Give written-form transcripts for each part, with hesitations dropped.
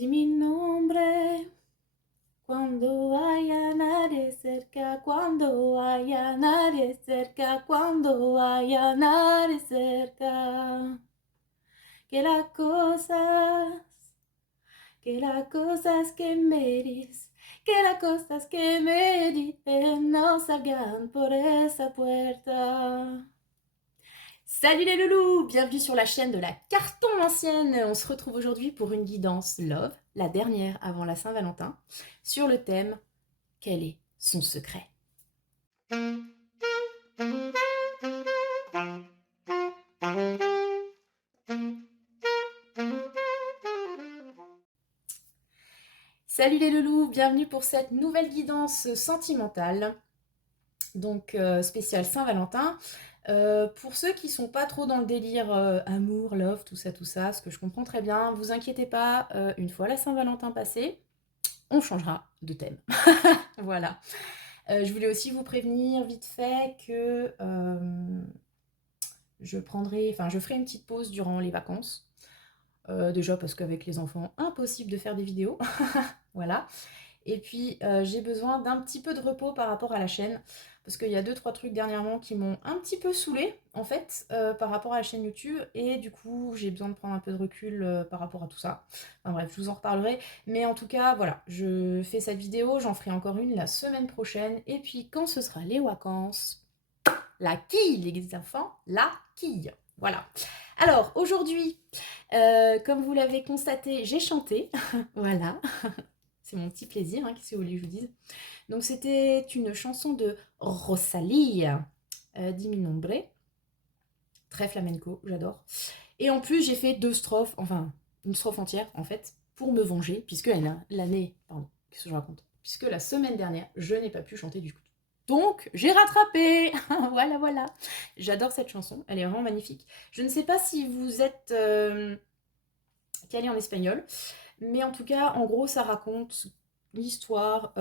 Di mi nombre cuando haya nadie cerca, cuando haya nadie cerca, cuando haya nadie cerca. Que las cosas, que las cosas que me dices, que las cosas que me dicen no salgan por esa puerta. Salut les loulous, bienvenue sur la chaîne de la Carton Ancienne. On se retrouve aujourd'hui pour une guidance Love, la dernière avant la Saint-Valentin, sur le thème quel est son secret. Salut les loulous, bienvenue pour cette nouvelle guidance sentimentale, donc spéciale Saint-Valentin. Pour ceux qui sont pas trop dans le délire amour, love, tout ça, ce que je comprends très bien, vous inquiétez pas, une fois la Saint-Valentin passée, on changera de thème. Voilà. Je voulais aussi vous prévenir vite fait que je ferai une petite pause durant les vacances. Déjà parce qu'avec les enfants, impossible de faire des vidéos. Voilà. Et puis j'ai besoin d'un petit peu de repos par rapport à la chaîne. Parce qu'il y a 2-3 trucs dernièrement qui m'ont un petit peu saoulée, en fait, par rapport à la chaîne YouTube. Et du coup, j'ai besoin de prendre un peu de recul par rapport à tout ça. Enfin bref, je vous en reparlerai. Mais en tout cas, voilà, je fais cette vidéo. J'en ferai encore une la semaine prochaine. Et puis, quand ce sera les vacances, la quille, les enfants, la quille. Voilà. Alors, aujourd'hui, comme vous l'avez constaté, j'ai chanté. Voilà. C'est mon petit plaisir, hein, qu'est-ce que vous voulez que je vous dise. Donc c'était une chanson de Rosalie, Di mi nombre, très flamenco, j'adore. Et en plus j'ai fait 2 strophes, enfin une strophe entière en fait, pour me venger, puisque l'année, pardon, qu'est-ce que je raconte, puisque la semaine dernière, je n'ai pas pu chanter du coup. Donc j'ai rattrapé. Voilà, voilà. J'adore cette chanson, elle est vraiment magnifique. Je ne sais pas si vous êtes calé en espagnol, mais en tout cas, en gros, ça raconte l'histoire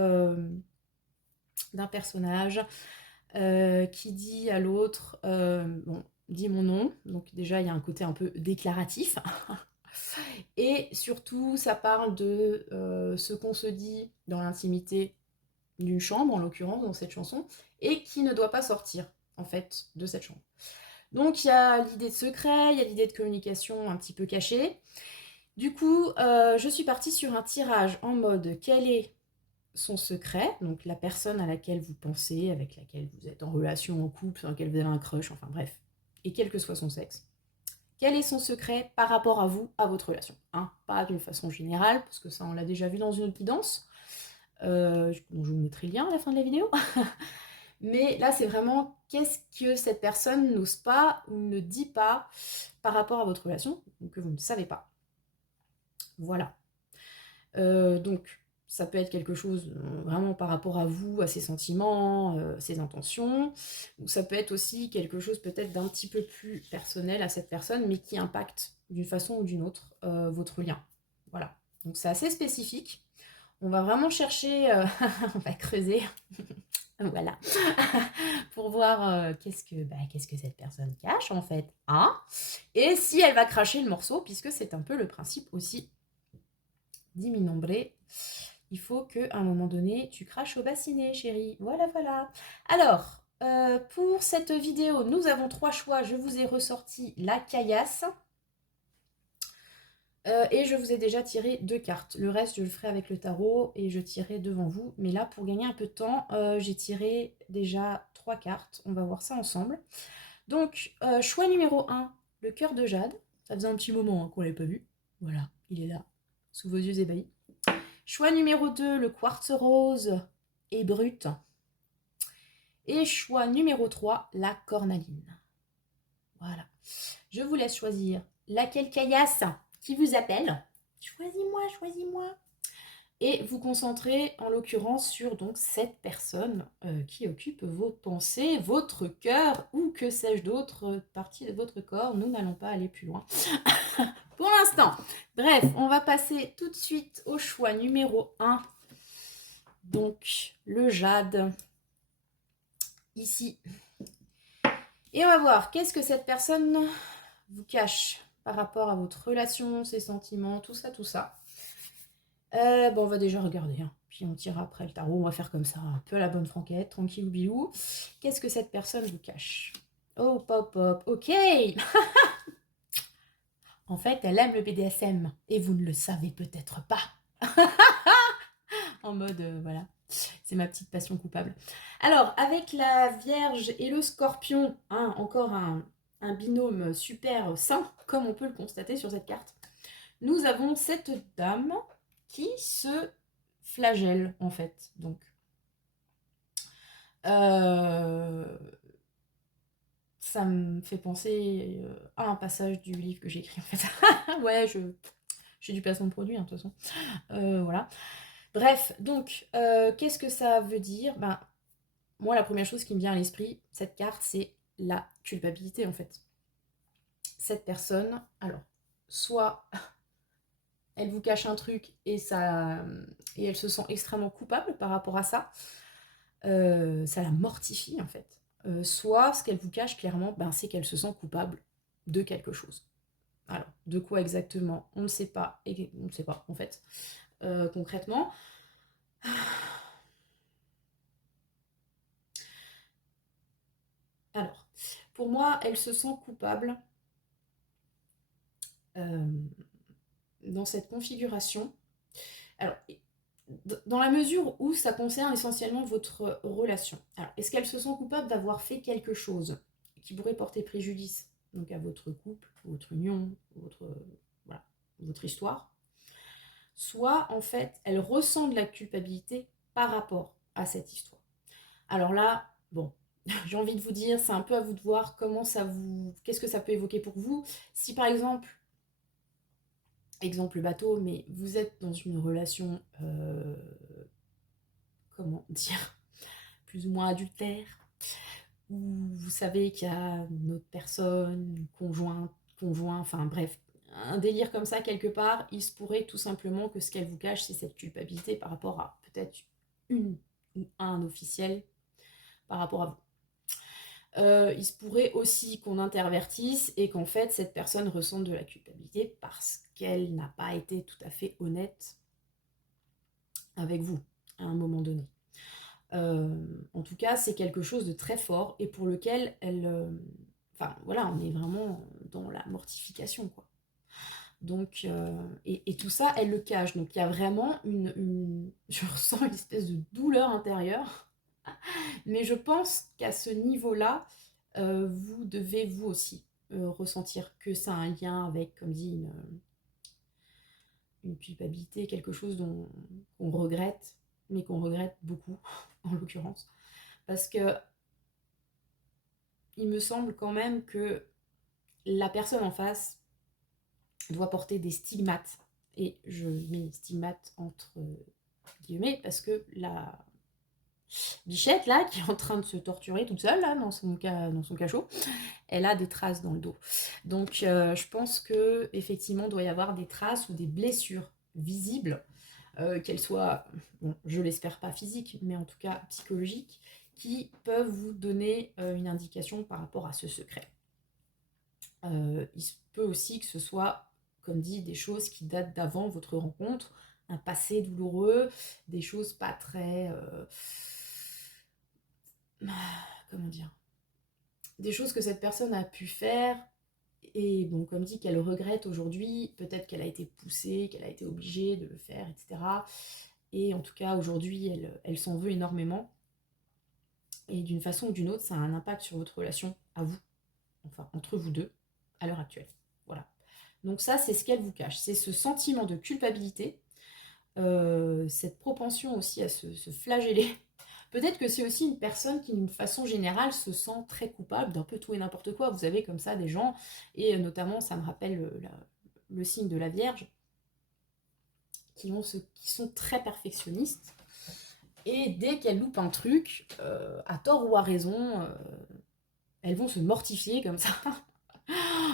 d'un personnage qui dit à l'autre, bon, dis mon nom, donc déjà il y a un côté un peu déclaratif, et surtout ça parle de ce qu'on se dit dans l'intimité d'une chambre, en l'occurrence dans cette chanson, et qui ne doit pas sortir en fait de cette chambre. Donc il y a l'idée de secret, il y a l'idée de communication un petit peu cachée. Du coup, je suis partie sur un tirage en mode quel est son secret, donc la personne à laquelle vous pensez, avec laquelle vous êtes en relation, en couple, sur laquelle vous avez un crush, enfin bref, et quel que soit son sexe. Quel est son secret par rapport à vous, à votre relation, hein? Pas d'une façon générale, parce que ça on l'a déjà vu dans une autre guidance, dont je vous mettrai le lien à la fin de la vidéo. Mais là c'est vraiment qu'est-ce que cette personne n'ose pas ou ne dit pas par rapport à votre relation, donc que vous ne savez pas. Voilà. Donc, ça peut être quelque chose vraiment par rapport à vous, à ses sentiments, ses intentions, ou ça peut être aussi quelque chose peut-être d'un petit peu plus personnel à cette personne, mais qui impacte d'une façon ou d'une autre votre lien. Voilà. Donc c'est assez spécifique. On va vraiment chercher, on va creuser, voilà, pour voir qu'est-ce que cette personne cache en fait, hein, et si elle va cracher le morceau, puisque c'est un peu le principe aussi di mi nombre. Il faut qu'à un moment donné, tu craches au bassinet, chérie. Voilà, voilà. Alors, pour cette vidéo, nous avons 3 choix. Je vous ai ressorti la caillasse. Et je vous ai déjà tiré 2 cartes. Le reste, je le ferai avec le tarot et je tirerai devant vous. Mais là, pour gagner un peu de temps, j'ai tiré déjà 3 cartes. On va voir ça ensemble. Donc, choix numéro 1, le cœur de jade. Ça faisait un petit moment hein, qu'on ne l'avait pas vu. Voilà, il est là, sous vos yeux ébahis. Choix numéro 2, le quartz rose et brut. Et choix numéro 3, la cornaline. Voilà. Je vous laisse choisir laquelle caillasse qui vous appelle. Choisis-moi, choisis-moi. Et vous concentrer en l'occurrence sur donc cette personne qui occupe vos pensées, votre cœur ou que sais-je d'autres parties de votre corps. Nous n'allons pas aller plus loin pour l'instant. Bref, on va passer tout de suite au choix numéro 1. Donc le jade ici. Et on va voir qu'est-ce que cette personne vous cache par rapport à votre relation, ses sentiments, tout ça, tout ça. Bon, on va déjà regarder, hein. Puis on tirera après le tarot, on va faire comme ça, un peu à la bonne franquette, tranquille ou bilou. Qu'est-ce que cette personne vous cache? Oh, pop, pop, ok. En fait, elle aime le BDSM, et vous ne le savez peut-être pas. En mode, voilà, c'est ma petite passion coupable. Alors, avec la Vierge et le Scorpion, hein, encore un binôme super sain, comme on peut le constater sur cette carte, nous avons cette dame qui se flagelle, en fait. Donc, euh, ça me fait penser à un passage du livre que j'ai écrit, en fait. Ouais, j'ai du placement de produit, hein, de toute façon. Voilà. Bref, donc, qu'est-ce que ça veut dire? Ben, moi, la première chose qui me vient à l'esprit, cette carte, c'est la culpabilité, en fait. Cette personne, alors, soit elle vous cache un truc et elle se sent extrêmement coupable par rapport à ça, ça la mortifie, en fait. Soit, ce qu'elle vous cache, clairement, ben, c'est qu'elle se sent coupable de quelque chose. Alors, de quoi exactement? On ne sait pas, et on ne sait pas, en fait, concrètement. Alors, pour moi, elle se sent coupable euh, dans cette configuration. Alors, dans la mesure où ça concerne essentiellement votre relation. Alors, est-ce qu'elle se sent coupable d'avoir fait quelque chose qui pourrait porter préjudice donc à votre couple, votre union, voilà, votre histoire? Soit, en fait, elle ressent de la culpabilité par rapport à cette histoire. Alors là, bon, j'ai envie de vous dire, c'est un peu à vous de voir qu'est-ce que ça peut évoquer pour vous. Si par exemple, exemple bateau, mais vous êtes dans une relation, comment dire, plus ou moins adultère, où vous savez qu'il y a une autre personne, conjoint, enfin bref, un délire comme ça quelque part, il se pourrait tout simplement que ce qu'elle vous cache, c'est cette culpabilité par rapport à peut-être une ou un officiel par rapport à vous. Il se pourrait aussi qu'on intervertisse et qu'en fait cette personne ressente de la culpabilité parce qu'elle n'a pas été tout à fait honnête avec vous à un moment donné. En tout cas, c'est quelque chose de très fort et pour lequel elle... enfin voilà, on est vraiment dans la mortification, quoi. Donc, et tout ça, elle le cache. Donc il y a vraiment je ressens une espèce de douleur intérieure. Mais je pense qu'à ce niveau-là, vous devez vous aussi ressentir que ça a un lien avec, comme dit, une culpabilité, quelque chose qu'on regrette, mais qu'on regrette beaucoup, en l'occurrence. Parce que il me semble quand même que la personne en face doit porter des stigmates. Et je mets stigmates entre guillemets parce que la bichette là, qui est en train de se torturer toute seule là, dans son cachot, elle a des traces dans le dos. Donc je pense que effectivement doit y avoir des traces ou des blessures visibles, qu'elles soient, bon, je l'espère pas physiques, mais en tout cas psychologiques, qui peuvent vous donner une indication par rapport à ce secret. Il se peut aussi que ce soit, comme dit, des choses qui datent d'avant votre rencontre, un passé douloureux, des choses pas très... comment dire? Des choses que cette personne a pu faire et bon, comme dit, qu'elle regrette aujourd'hui, peut-être qu'elle a été poussée, qu'elle a été obligée de le faire, etc. Et en tout cas, aujourd'hui, elle s'en veut énormément. Et d'une façon ou d'une autre, ça a un impact sur votre relation à vous, enfin, entre vous deux, à l'heure actuelle. Voilà. Donc ça, c'est ce qu'elle vous cache. C'est ce sentiment de culpabilité, cette propension aussi à se flageller. Peut-être que c'est aussi une personne qui, d'une façon générale, se sent très coupable d'un peu tout et n'importe quoi. Vous avez comme ça des gens, et notamment, ça me rappelle le signe de la Vierge, qui sont très perfectionnistes. Et dès qu'elles loupent un truc, à tort ou à raison, elles vont se mortifier comme ça.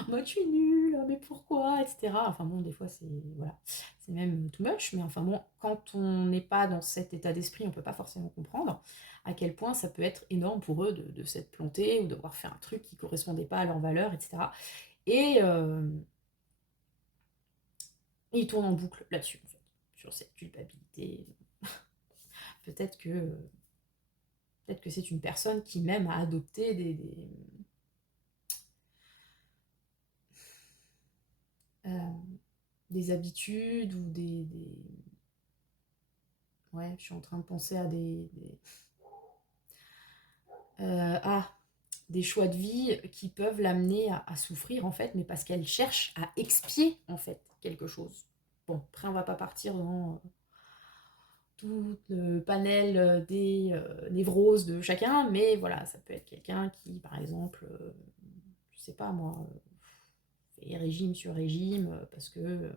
Moi, je suis nulle, mais pourquoi, etc. Enfin bon, des fois, c'est voilà, c'est même too much, mais enfin bon, quand on n'est pas dans cet état d'esprit, on peut pas forcément comprendre à quel point ça peut être énorme pour eux de s'être planté ou d'avoir fait un truc qui correspondait pas à leurs valeurs, etc. Et ils tournent en boucle là-dessus, en fait. sur cette culpabilité. Peut-être que, c'est une personne qui même a adopté des habitudes ou Ouais, je suis en train de penser à ah, des choix de vie qui peuvent l'amener à souffrir, en fait, mais parce qu'elle cherche à expier, en fait, quelque chose. Bon, après, on va pas partir dans tout le panel des névroses de chacun, mais voilà, ça peut être quelqu'un qui, par exemple, je sais pas moi, fait régime sur régime parce que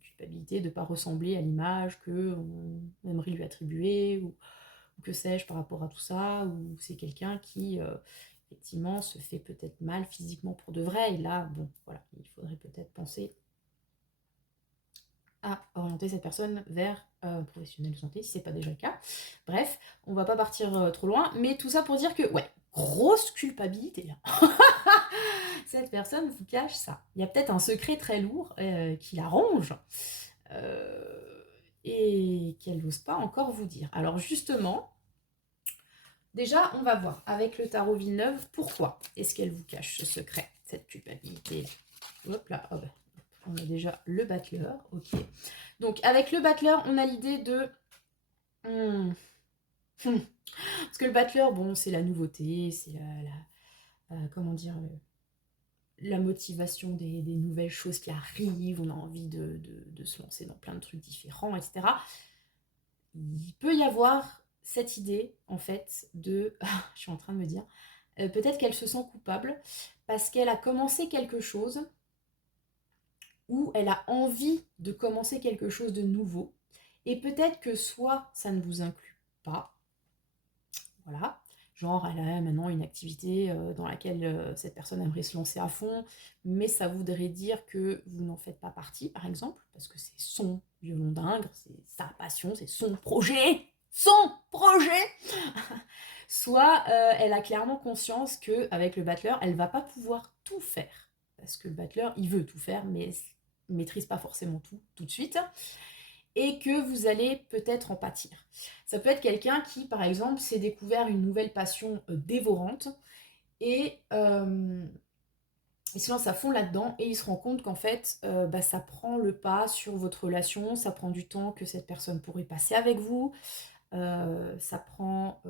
culpabilité de ne pas ressembler à l'image qu'on aimerait lui attribuer, ou que sais-je par rapport à tout ça, ou c'est quelqu'un qui, effectivement, se fait peut-être mal physiquement pour de vrai, et là, bon, voilà, il faudrait peut-être penser à orienter cette personne vers un professionnel de santé, si c'est pas déjà le cas. Bref, on va pas partir trop loin, mais tout ça pour dire que, ouais, grosse culpabilité, là. Cette personne vous cache ça. Il y a peut-être un secret très lourd qui la ronge, et qu'elle n'ose pas encore vous dire. Alors justement, déjà, on va voir avec le tarot Villeneuve pourquoi est-ce qu'elle vous cache ce secret, cette culpabilité. Hop là, hop. On a déjà le battleur, ok. Donc avec le battleur, on a l'idée de... Parce que le battleur, bon, c'est la nouveauté, c'est comment dire, la motivation des nouvelles choses qui arrivent, on a envie de se lancer dans plein de trucs différents, etc. Il peut y avoir cette idée, en fait, de... je suis en train de me dire, peut-être qu'elle se sent coupable parce qu'elle a commencé quelque chose, ou elle a envie de commencer quelque chose de nouveau, et peut-être que soit ça ne vous inclut pas, voilà, genre elle a maintenant une activité dans laquelle cette personne aimerait se lancer à fond, mais ça voudrait dire que vous n'en faites pas partie, par exemple, parce que c'est son violon d'Ingres, c'est sa passion, c'est son projet, soit elle a clairement conscience qu'avec le battleur, elle va pas pouvoir tout faire, parce que le battleur, il veut tout faire, mais il maîtrise pas forcément tout de suite, et que vous allez peut-être en pâtir. Ça peut être quelqu'un qui, par exemple, s'est découvert une nouvelle passion dévorante, et il se lance à fond là-dedans, et il se rend compte qu'en fait, ça prend le pas sur votre relation, ça prend du temps que cette personne pourrait passer avec vous, ça prend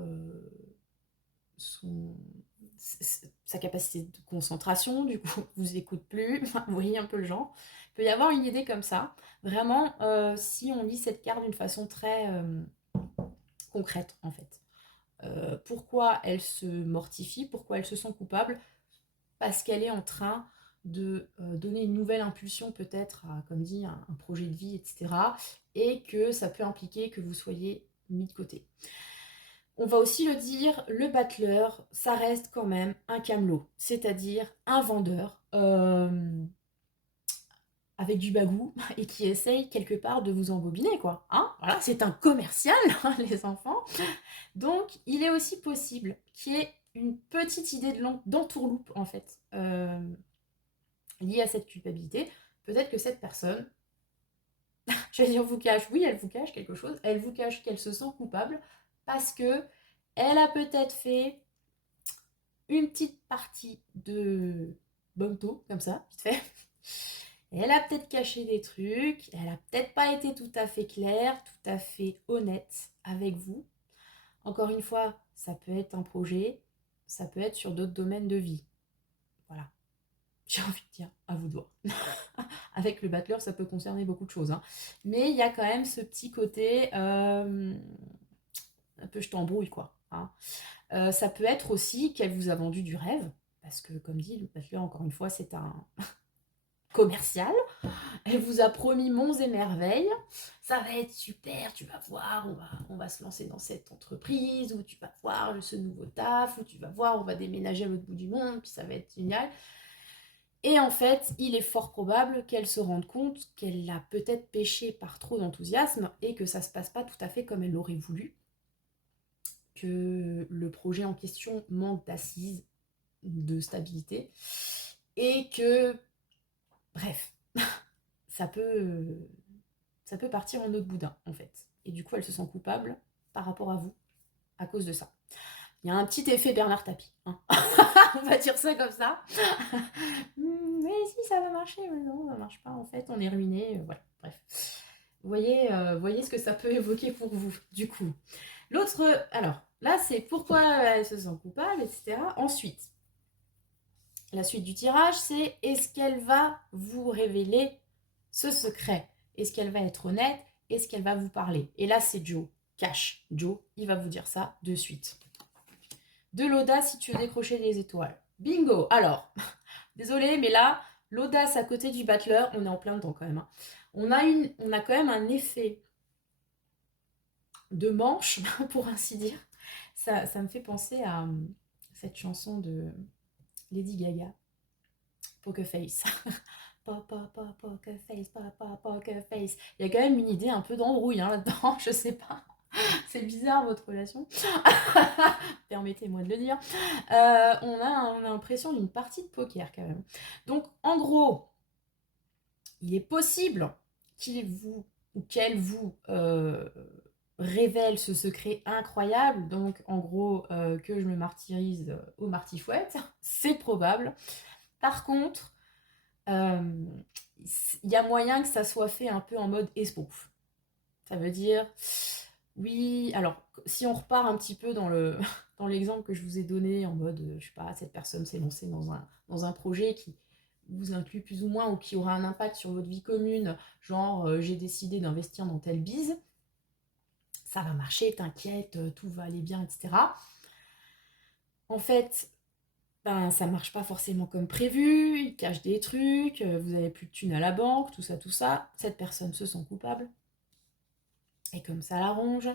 sa capacité de concentration, du coup, vous écoute plus, vous voyez un peu le genre. Il peut y avoir une idée comme ça. Vraiment, si on lit cette carte d'une façon très concrète, en fait. Pourquoi elle se mortifie, pourquoi elle se sent coupable? Parce qu'elle est en train de donner une nouvelle impulsion peut-être à, comme dit, un projet de vie, etc. Et que ça peut impliquer que vous soyez mis de côté. On va aussi le dire, le battleur, ça reste quand même un camelot, c'est-à-dire un vendeur avec du bagou et qui essaye quelque part de vous embobiner, quoi. Hein, voilà, c'est un commercial, hein, les enfants. Donc, il est aussi possible qu'il y ait une petite idée d'entourloupe, en fait, liée à cette culpabilité. Peut-être que cette personne, je vais dire vous cache, oui, elle vous cache quelque chose, elle vous cache qu'elle se sent coupable parce que elle a peut-être fait une petite partie de bonto, comme ça, vite fait. Et elle a peut-être caché des trucs, elle a peut-être pas été tout à fait claire, tout à fait honnête avec vous. Encore une fois, ça peut être un projet, ça peut être sur d'autres domaines de vie. Voilà. J'ai envie de dire, à vous de voir. Avec le battleur, ça peut concerner beaucoup de choses, hein. Mais il y a quand même ce petit côté un peu je t'embrouille, quoi, hein. Ça peut être aussi qu'elle vous a vendu du rêve, parce que, comme dit, le battleur, encore une fois, c'est un commercial. Elle vous a promis monts et merveilles. Ça va être super, tu vas voir, on va se lancer dans cette entreprise, ou tu vas voir ce nouveau taf, ou tu vas voir, on va déménager à l'autre bout du monde, puis ça va être génial. Et en fait, il est fort probable qu'elle se rende compte qu'elle a peut-être péché par trop d'enthousiasme et que ça se passe pas tout à fait comme elle l'aurait voulu, que le projet en question manque d'assises, de stabilité, et que, bref, ça peut ça peut partir en eau de boudin, en fait. Et du coup, elle se sent coupable par rapport à vous, à cause de ça. Il y a un petit effet Bernard Tapie, hein. On va dire ça comme ça. Mais si, ça va marcher, mais non, ça marche pas, en fait, on est ruiné, voilà, bref. Voyez ce que ça peut évoquer pour vous, du coup. L'autre, alors, là, c'est pourquoi elle se sent coupable, etc. Ensuite, la suite du tirage, c'est est-ce qu'elle va vous révéler ce secret? Est-ce qu'elle va être honnête? Est-ce qu'elle va vous parler? Et là, c'est Joe. Cash. Joe, il va vous dire ça de suite. De l'audace si tu veux décrocher des étoiles. Bingo. Alors, désolé, mais là, l'audace à côté du battleur, on est en plein dedans quand même, hein. On a quand même un effet de manche, pour ainsi dire. Ça me fait penser à cette chanson de Lady Gaga, Poker Face. Poker Face, Poker Face. Il y a quand même une idée un peu d'embrouille, hein, là-dedans, je sais pas. C'est bizarre votre relation. Permettez-moi de le dire. On a l'impression d'une partie de poker quand même. Donc en gros, il est possible qu'il vous ou qu'elle vous révèle ce secret incroyable. Donc en gros, que je me martyrise au martifouette, c'est probable. Par contre, il y a moyen que ça soit fait un peu en mode espouf. Ça veut dire, oui, alors si on repart un petit peu dans dans l'exemple que je vous ai donné, en mode, je sais pas, cette personne s'est lancée dans un projet qui vous inclut plus ou moins ou qui aura un impact sur votre vie commune, genre j'ai décidé d'investir dans telle bise, ça va marcher, t'inquiète, tout va aller bien, etc. En fait, ben, ça marche pas forcément comme prévu, il cache des trucs, vous avez plus de thunes à la banque, tout ça, tout ça. Cette personne se sent coupable. Et comme ça l'arrange,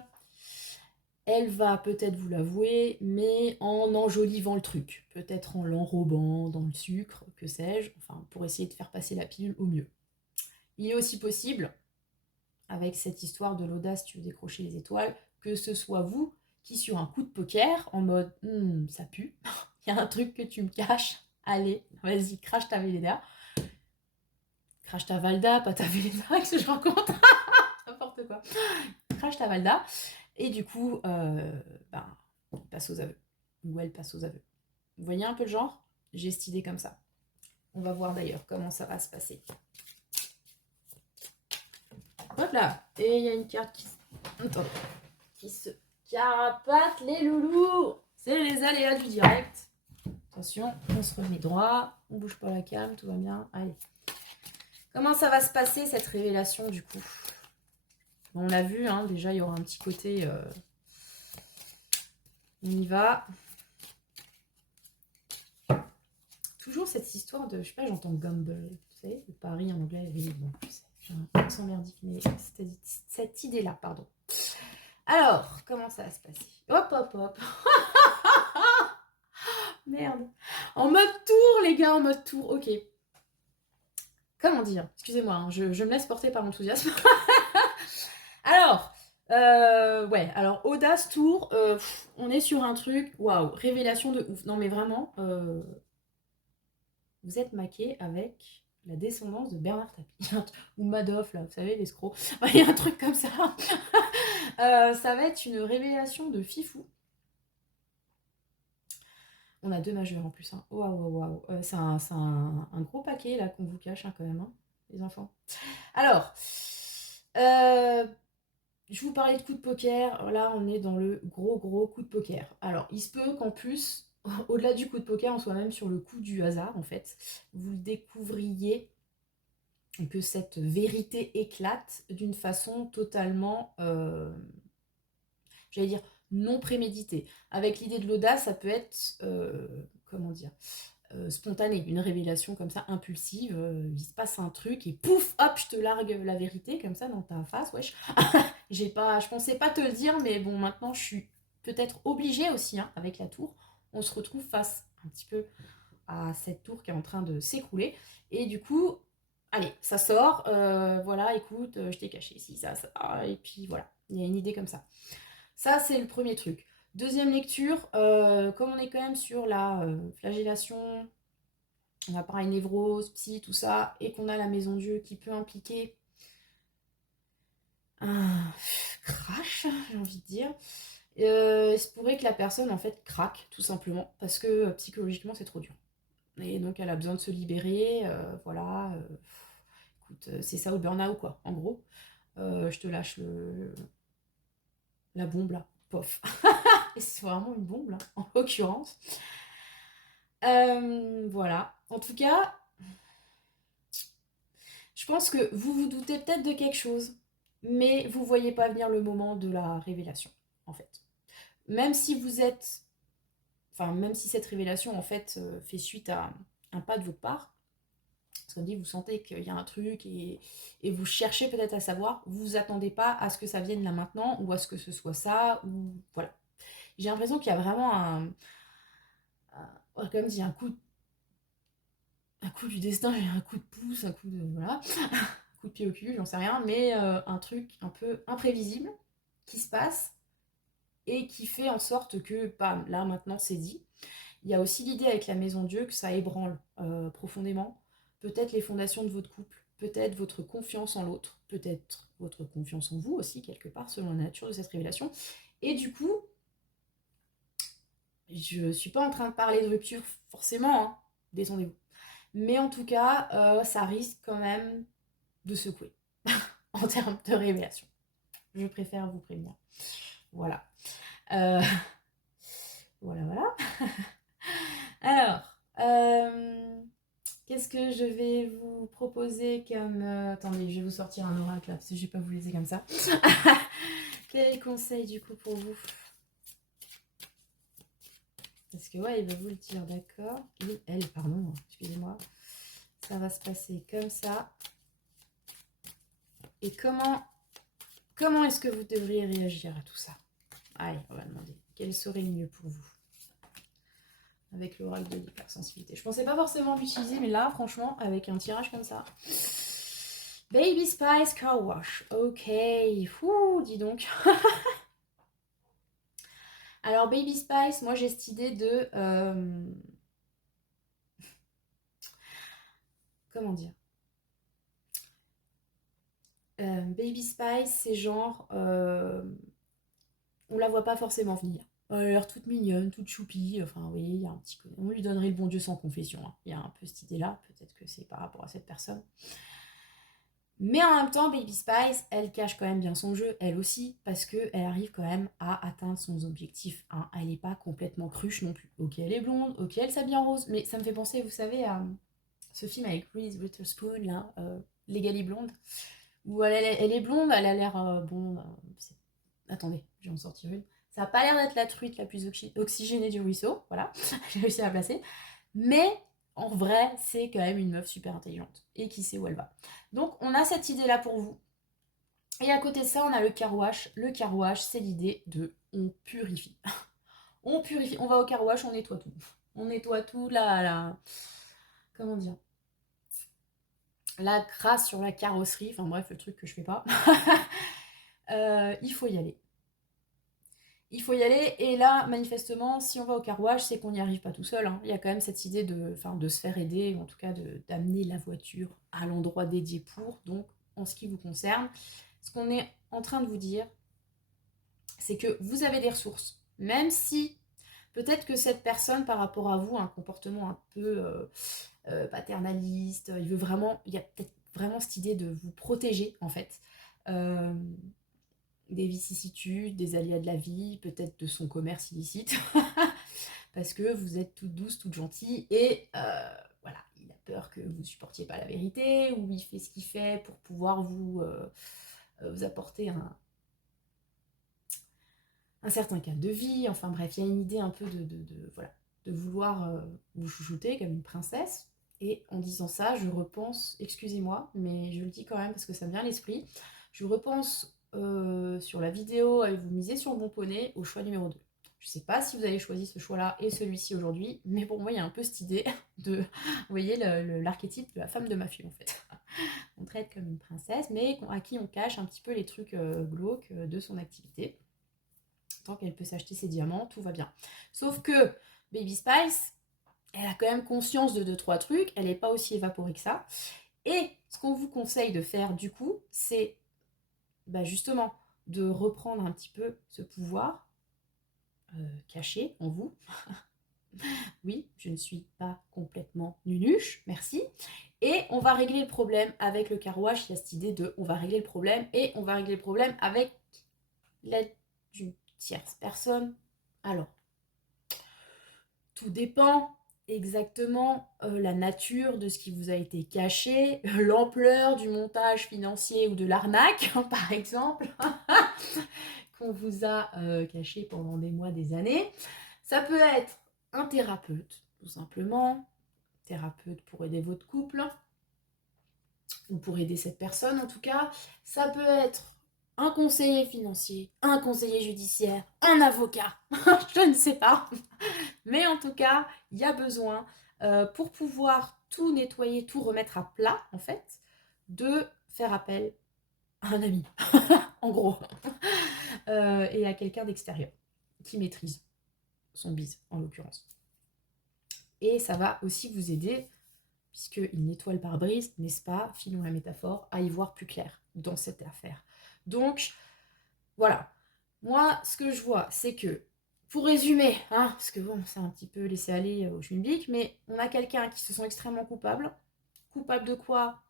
elle va peut-être vous l'avouer, mais en enjolivant le truc. Peut-être en l'enrobant dans le sucre, que sais-je, enfin, pour essayer de faire passer la pilule au mieux. Il est aussi possible, avec cette histoire de l'audace, tu veux décrocher les étoiles, que ce soit vous qui, sur un coup de poker, en mode ça pue, il y a un truc que tu me caches, allez, vas-y, crache ta Velleda. Crache ta Valda, pas ta Velleda, que je rencontre, n'importe quoi. Crache ta Valda, et du coup, ben, il passe aux aveux, ou elle passe aux aveux. Vous voyez un peu le genre? J'ai cette idée comme ça. On va voir d'ailleurs comment ça va se passer. Hop là. Et il y a une carte qui se carapate, les loulous. C'est les aléas du direct. Attention, on se remet droit. On bouge pas la cam, tout va bien. Allez. Comment ça va se passer cette révélation du coup? On l'a vu, hein, déjà il y aura un petit côté... On y va. Toujours cette histoire de... Je sais pas, j'entends gamble. Vous savez, le pari en anglais. Bon, je sais. J'ai un accent merdique, mais cette idée-là, pardon. Alors, comment ça va se passer? Hop, hop, hop. Merde. En mode tour, les gars, en mode tour. Ok. Comment dire? Excusez-moi, hein, je me laisse porter par l'enthousiasme. Alors, ouais, alors audace tour, on est sur un truc, waouh, révélation de ouf. Non mais vraiment, vous êtes maqué avec la descendance de Bernard Tapie. Ou Madoff, là, vous savez, l'escroc. Il y a un truc comme ça. Ça va être une révélation de fifou. On a 2 majeurs en plus. Hein. Waouh, waouh, waouh. C'est un gros paquet là qu'on vous cache hein, quand même, hein, les enfants. Alors, je vous parlais de coup de poker. Là, on est dans le gros coup de poker. Alors, il se peut qu'en plus, au-delà du coup de poker, on soit même sur le coup du hasard en fait. Vous découvriez que cette vérité éclate d'une façon totalement, j'allais dire, non préméditée. Avec l'idée de l'audace, ça peut être, comment dire, spontané, une révélation comme ça, impulsive, il se passe un truc et pouf, hop, je te largue la vérité comme ça dans ta face, wesh. Je pensais pas te le dire, mais bon, maintenant je suis peut-être obligée aussi, hein, avec la tour. On se retrouve face un petit peu à cette tour qui est en train de s'écrouler. Et du coup, allez, ça sort, voilà, écoute, je t'ai caché ici, ça, et puis voilà, il y a une idée comme ça. Ça, c'est le premier truc. Deuxième lecture, comme on est quand même sur la flagellation, on a pareil névrose, psy, tout ça, et qu'on a la maison Dieu qui peut impliquer crash, j'ai envie de dire. Il se pourrait que la personne en fait craque tout simplement parce que psychologiquement c'est trop dur. Et donc elle a besoin de se libérer, voilà. Écoute, c'est ça au burn-out quoi, en gros. Je te lâche la bombe là, pof. Et c'est vraiment une bombe là, en l'occurrence. Voilà. En tout cas, je pense que vous vous doutez peut-être de quelque chose, mais vous voyez pas venir le moment de la révélation, en fait. Même si vous êtes, enfin, même si cette révélation, en fait, fait suite à un pas de votre part, parce qu'on dit, vous sentez qu'il y a un truc et vous cherchez peut-être à savoir, vous vous attendez pas à ce que ça vienne là maintenant, ou à ce que ce soit ça, ou voilà. J'ai l'impression qu'il y a vraiment comme dit, un coup du destin, un coup de pouce, un coup de, voilà, un coup de pied au cul, j'en sais rien, mais un truc un peu imprévisible qui se passe et qui fait en sorte que, bam, là maintenant c'est dit. Il y a aussi l'idée avec la Maison Dieu que ça ébranle profondément peut-être les fondations de votre couple, peut-être votre confiance en l'autre, peut-être votre confiance en vous aussi, quelque part, selon la nature de cette révélation. Et du coup, je suis pas en train de parler de rupture forcément, hein, détendez-vous. Mais en tout cas, ça risque quand même de secouer en termes de révélation. Je préfère vous prévenir. Voilà. Euh, voilà, voilà. Alors, qu'est-ce que je vais vous proposer comme... attendez, je vais vous sortir un oracle là, parce que je vais pas vous laisser comme ça. Quel conseil du coup pour vous? Parce que ouais, il va vous le dire, d'accord. Elle, pardon, excusez-moi. Ça va se passer comme ça. Et comment est-ce que vous devriez réagir à tout ça? Allez, on va demander. Quel serait le mieux pour vous? Avec l'oracle de l'hypersensibilité. Je pensais pas forcément l'utiliser, mais là, franchement, avec un tirage comme ça. Baby Spice Car Wash. Ok. Ouh, dis donc. Alors, Baby Spice, moi, j'ai cette idée de... comment dire? Baby Spice, c'est genre... on la voit pas forcément venir. Elle a l'air toute mignonne, toute choupie. Enfin, oui, il y a un petit côté. On lui donnerait le bon Dieu sans confession, hein. Il y a un peu cette idée-là. Peut-être que c'est par rapport à cette personne. Mais en même temps, Baby Spice, elle cache quand même bien son jeu, elle aussi, parce qu'elle arrive quand même à atteindre son objectif, hein. Elle n'est pas complètement cruche non plus. Ok, elle est blonde, ok, elle s'habille en rose, mais ça me fait penser, vous savez, à ce film avec Reese Witherspoon, là, Legally Blonde, où elle est blonde, elle a l'air, bon, attendez, je vais en sortir une. Ça n'a pas l'air d'être la truite la plus oxygénée du ruisseau, voilà, j'ai réussi à la placer. Mais en vrai, c'est quand même une meuf super intelligente et qui sait où elle va. Donc on a cette idée-là pour vous. Et à côté de ça, on a le car wash. Le car wash, c'est l'idée de on purifie. On purifie. On va au car wash, on nettoie tout. On nettoie tout, comment dire, la crasse sur la carrosserie. Enfin bref, le truc que je fais pas. Il faut y aller. Il faut y aller, et là, manifestement, si on va au car wash, c'est qu'on n'y arrive pas tout seul, hein. Il y a quand même cette idée de se faire aider, ou en tout cas d'amener la voiture à l'endroit dédié pour. Donc, en ce qui vous concerne, ce qu'on est en train de vous dire, c'est que vous avez des ressources. Même si peut-être que cette personne, par rapport à vous, a un comportement un peu paternaliste, il y a peut-être vraiment cette idée de vous protéger, en fait. Euh, des vicissitudes, des aléas de la vie, peut-être de son commerce illicite, parce que vous êtes toute douce, toute gentille, et voilà, il a peur que vous ne supportiez pas la vérité, ou il fait ce qu'il fait pour pouvoir vous apporter un certain cadre de vie. Enfin bref, il y a une idée un peu voilà, de vouloir vous chouchouter comme une princesse. Et en disant ça, je repense, excusez-moi, mais je le dis quand même parce que ça me vient à l'esprit, je repense sur la vidéo avec vous misez sur le bon poney au choix numéro 2. Je sais pas si vous avez choisi ce choix-là et celui-ci aujourd'hui, mais pour moi, il y a un peu cette idée de, vous voyez, l'archétype de la femme de mafieux en fait. On traite comme une princesse, mais à qui on cache un petit peu les trucs glauques de son activité. Tant qu'elle peut s'acheter ses diamants, tout va bien. Sauf que Baby Spice, elle a quand même conscience de 2-3 trucs, elle n'est pas aussi évaporée que ça. Et ce qu'on vous conseille de faire du coup, c'est bah, justement de reprendre un petit peu ce pouvoir caché en vous. Oui, je ne suis pas complètement nunuche, merci. Et on va régler le problème avec le carouage. Il y a cette idée de on va régler le problème et on va régler le problème avec l'aide d'une tierce personne. Alors, tout dépend exactement la nature de ce qui vous a été caché, l'ampleur du montage financier ou de l'arnaque, par exemple, qu'on vous a caché pendant des mois, des années. Ça peut être un thérapeute, tout simplement, thérapeute pour aider votre couple, ou pour aider cette personne en tout cas. Ça peut être un conseiller financier, un conseiller judiciaire, un avocat, je ne sais pas. Mais en tout cas, il y a besoin, pour pouvoir tout nettoyer, tout remettre à plat, en fait, de faire appel à un ami, en gros, et à quelqu'un d'extérieur, qui maîtrise son bise, en l'occurrence. Et ça va aussi vous aider, puisqu'il nettoie le pare-brise, n'est-ce pas, filons la métaphore, à y voir plus clair dans cette affaire. Donc, voilà. Moi, ce que je vois, c'est que, pour résumer, hein, parce que bon, c'est un petit peu laissé aller au schmilblick, mais on a quelqu'un qui se sent extrêmement coupable. Coupable de quoi?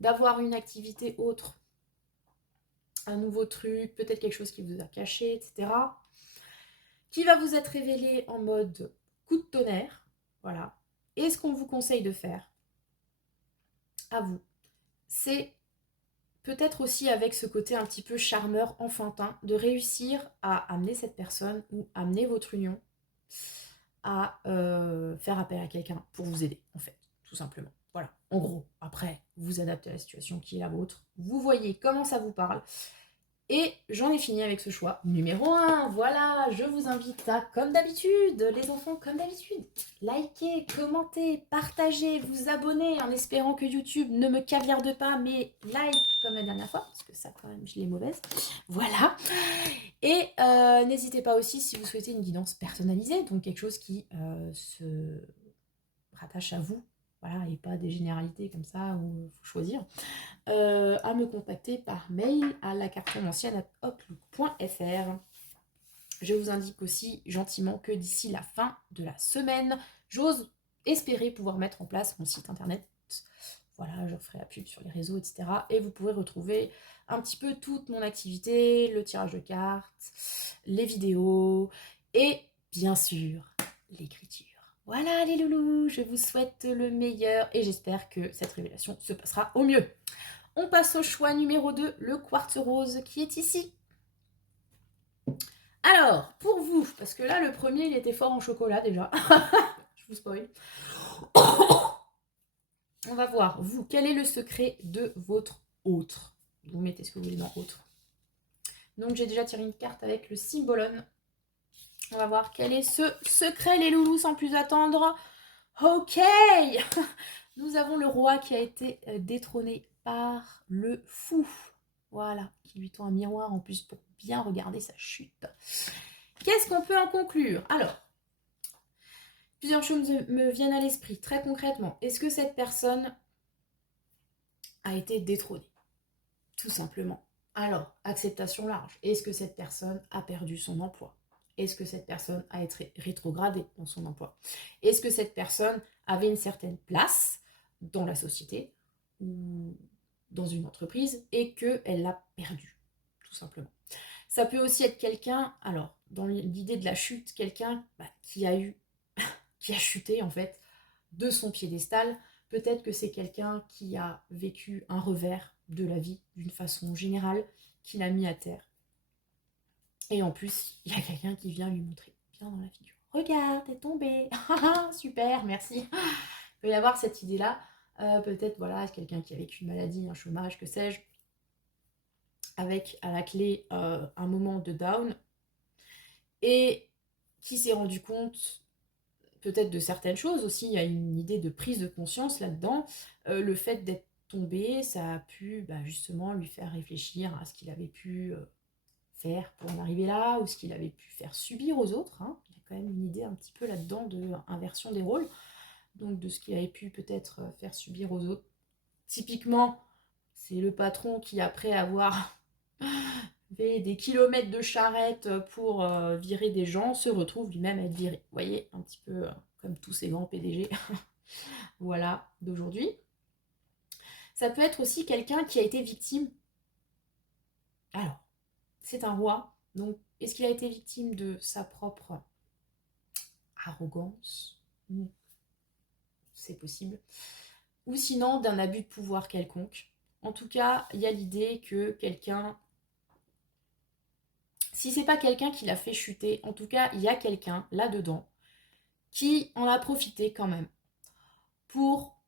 D'avoir une activité autre, un nouveau truc, peut-être quelque chose qui vous a caché, etc. Qui va vous être révélé en mode coup de tonnerre. Voilà. Et ce qu'on vous conseille de faire, à vous, c'est peut-être aussi avec ce côté un petit peu charmeur, enfantin, de réussir à amener cette personne ou amener votre union à faire appel à quelqu'un pour vous aider, en fait, tout simplement. Voilà, en gros, après, vous adaptez à la situation qui est la vôtre, vous voyez comment ça vous parle, et j'en ai fini avec ce choix numéro 1. Voilà, je vous invite à, comme d'habitude, les enfants, comme d'habitude, liker, commenter, partager, vous abonner en espérant que YouTube ne me caviarde pas, mais like comme la dernière fois, parce que ça, quand même, je l'ai mauvaise. Voilà. Et n'hésitez pas aussi si vous souhaitez une guidance personnalisée, donc quelque chose qui se rattache à vous, voilà, et pas des généralités comme ça où il faut choisir, à me contacter par mail à lacartomancienne@outlook.fr. Je vous indique aussi gentiment que d'ici la fin de la semaine, j'ose espérer pouvoir mettre en place mon site internet. Voilà, je ferai la pub sur les réseaux, etc. Et vous pourrez retrouver un petit peu toute mon activité, le tirage de cartes, les vidéos et bien sûr l'écriture. Voilà les loulous, je vous souhaite le meilleur et j'espère que cette révélation se passera au mieux. On passe au choix numéro 2, le quartz rose qui est ici. Alors, pour vous, parce que là, le premier, il était fort en chocolat déjà. Je vous spoil. On va voir, vous, quel est le secret de votre autre? Vous mettez ce que vous voulez dans autre. Donc, j'ai déjà tiré une carte avec le symbolone. On va voir quel est ce secret, les loulous, sans plus attendre. Ok. Nous avons le roi qui a été détrôné par le fou. Voilà, qui lui tend un miroir en plus pour bien regarder sa chute. Qu'est-ce qu'on peut en conclure? Alors, plusieurs choses me viennent à l'esprit. Très concrètement, est-ce que cette personne a été détrônée? Tout simplement. Alors, acceptation large. Est-ce que cette personne a perdu son emploi? Est-ce que cette personne a été rétrogradée dans son emploi? Est-ce que cette personne avait une certaine place dans la société ou dans une entreprise et qu'elle l'a perdue, tout simplement? Ça peut aussi être quelqu'un, alors, dans l'idée de la chute, quelqu'un qui a chuté, en fait, de son piédestal. Peut-être que c'est quelqu'un qui a vécu un revers de la vie d'une façon générale, qui l'a mis à terre. Et en plus, il y a quelqu'un qui vient lui montrer bien dans la figure. Regarde, t'es tombé. Super, merci. Il peut y avoir cette idée-là. Peut-être, voilà, quelqu'un qui a vécu une maladie, un chômage, que sais-je, avec à la clé un moment de down, et qui s'est rendu compte peut-être de certaines choses aussi. Il y a une idée de prise de conscience là-dedans. Le fait d'être tombé, ça a pu justement lui faire réfléchir à ce qu'il avait pu faire pour en arriver là, ou ce qu'il avait pu faire subir aux autres, hein. Il y a quand même une idée un petit peu là-dedans de inversion des rôles, donc de ce qu'il avait pu peut-être faire subir aux autres. Typiquement, c'est le patron qui, après avoir fait des kilomètres de charrette pour virer des gens, se retrouve lui-même à être viré. Vous voyez, un petit peu comme tous ces grands PDG voilà, d'aujourd'hui. Ça peut être aussi quelqu'un qui a été victime. Alors, c'est un roi, donc est-ce qu'il a été victime de sa propre arrogance? C'est possible. Ou sinon d'un abus de pouvoir quelconque. En tout cas, il y a l'idée que quelqu'un, si c'est pas quelqu'un qui l'a fait chuter, en tout cas, il y a quelqu'un là-dedans qui en a profité quand même pour...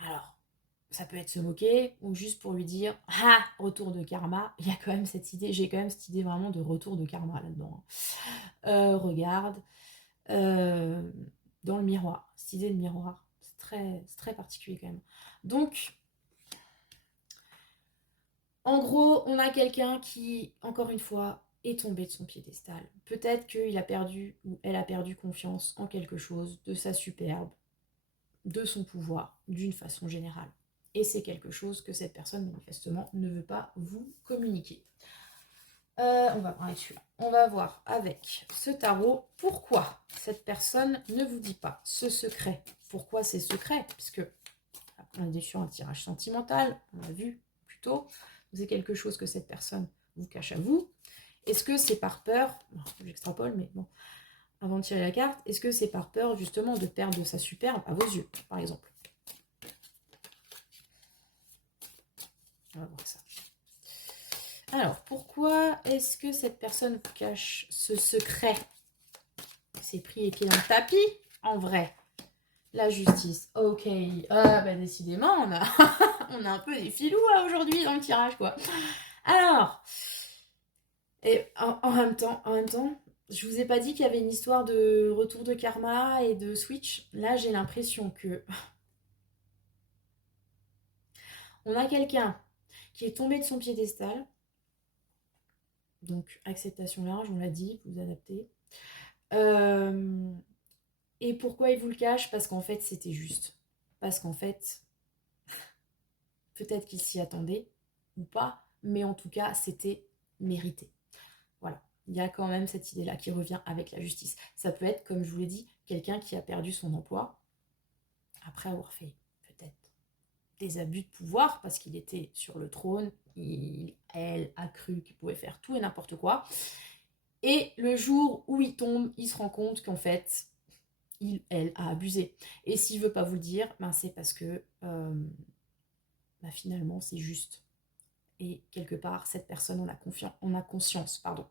Alors, ça peut être se moquer ou juste pour lui dire ah, retour de karma. Il y a quand même cette idée, j'ai quand même cette idée vraiment de retour de karma là-dedans. Regarde, euh, dans le miroir, cette idée de miroir, c'est très particulier quand même. Donc, en gros, on a quelqu'un qui, encore une fois, est tombé de son piédestal. Peut-être qu'il a perdu ou elle a perdu confiance en quelque chose, de sa superbe, de son pouvoir, d'une façon générale. Et c'est quelque chose que cette personne, manifestement, ne veut pas vous communiquer. On va parler de celui-là. On va voir avec ce tarot pourquoi cette personne ne vous dit pas ce secret. Pourquoi c'est secret? Puisque on est sur un tirage sentimental, on l'a vu plus tôt. C'est quelque chose que cette personne vous cache à vous. Est-ce que c'est par peur, j'extrapole, mais bon, avant de tirer la carte, est-ce que c'est par peur justement de perdre sa superbe à vos yeux, par exemple? On va voir ça. Alors, pourquoi est-ce que cette personne vous cache ce secret? C'est pris les pieds dans le tapis, en vrai. La justice, ok. Bah décidément, on a, on a un peu des filous aujourd'hui dans le tirage, quoi. Alors, et en même temps, je vous ai pas dit qu'il y avait une histoire de retour de karma et de switch. Là, j'ai l'impression que on a quelqu'un qui est tombé de son piédestal. Donc, acceptation large, on l'a dit, vous adaptez. Et pourquoi il vous le cache? Parce qu'en fait, c'était juste. Parce qu'en fait, peut-être qu'il s'y attendait ou pas, mais en tout cas, c'était mérité. Voilà. Il y a quand même cette idée-là qui revient avec la justice. Ça peut être, comme je vous l'ai dit, quelqu'un qui a perdu son emploi après avoir fait peut-être des abus de pouvoir parce qu'il était sur le trône, elle a cru qu'il pouvait faire tout et n'importe quoi. Et le jour où il tombe, il se rend compte qu'en fait, elle a abusé. Et s'il veut pas vous le dire, ben c'est parce que finalement c'est juste. Et quelque part, cette personne en a conscience, pardon.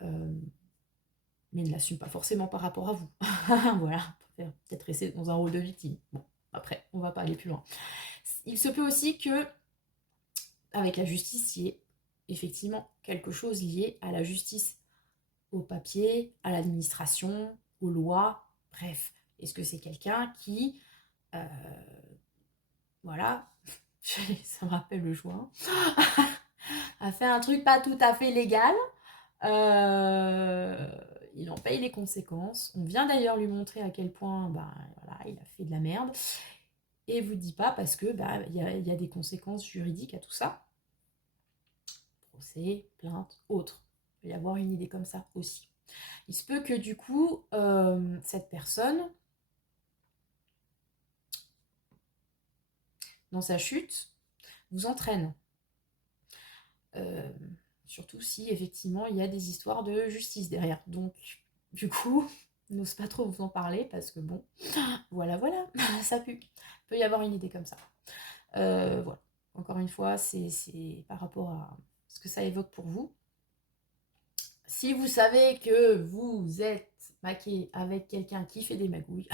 Mais ne l'assume pas forcément par rapport à vous. Voilà, peut-être rester dans un rôle de victime. Bon, après, on va pas aller plus loin. Il se peut aussi que, avec la justice, il y ait effectivement quelque chose lié à la justice, au papier, à l'administration, aux lois, bref. Est-ce que c'est quelqu'un qui, voilà, ça me rappelle le joint, a fait un truc pas tout à fait légal, il en paye les conséquences. On vient d'ailleurs lui montrer à quel point voilà, il a fait de la merde. Et vous dit pas parce que y a des conséquences juridiques à tout ça. Procès, plainte, autre. Il peut y avoir une idée comme ça aussi. Il se peut que du coup, cette personne, dans sa chute, vous entraîne. Surtout si effectivement il y a des histoires de justice derrière. Donc du coup, n'ose pas trop vous en parler parce que bon, voilà, ça pue. Il peut y avoir une idée comme ça. Voilà. Encore une fois, c'est par rapport à ce que ça évoque pour vous. Si vous savez que vous êtes maqué avec quelqu'un qui fait des magouilles,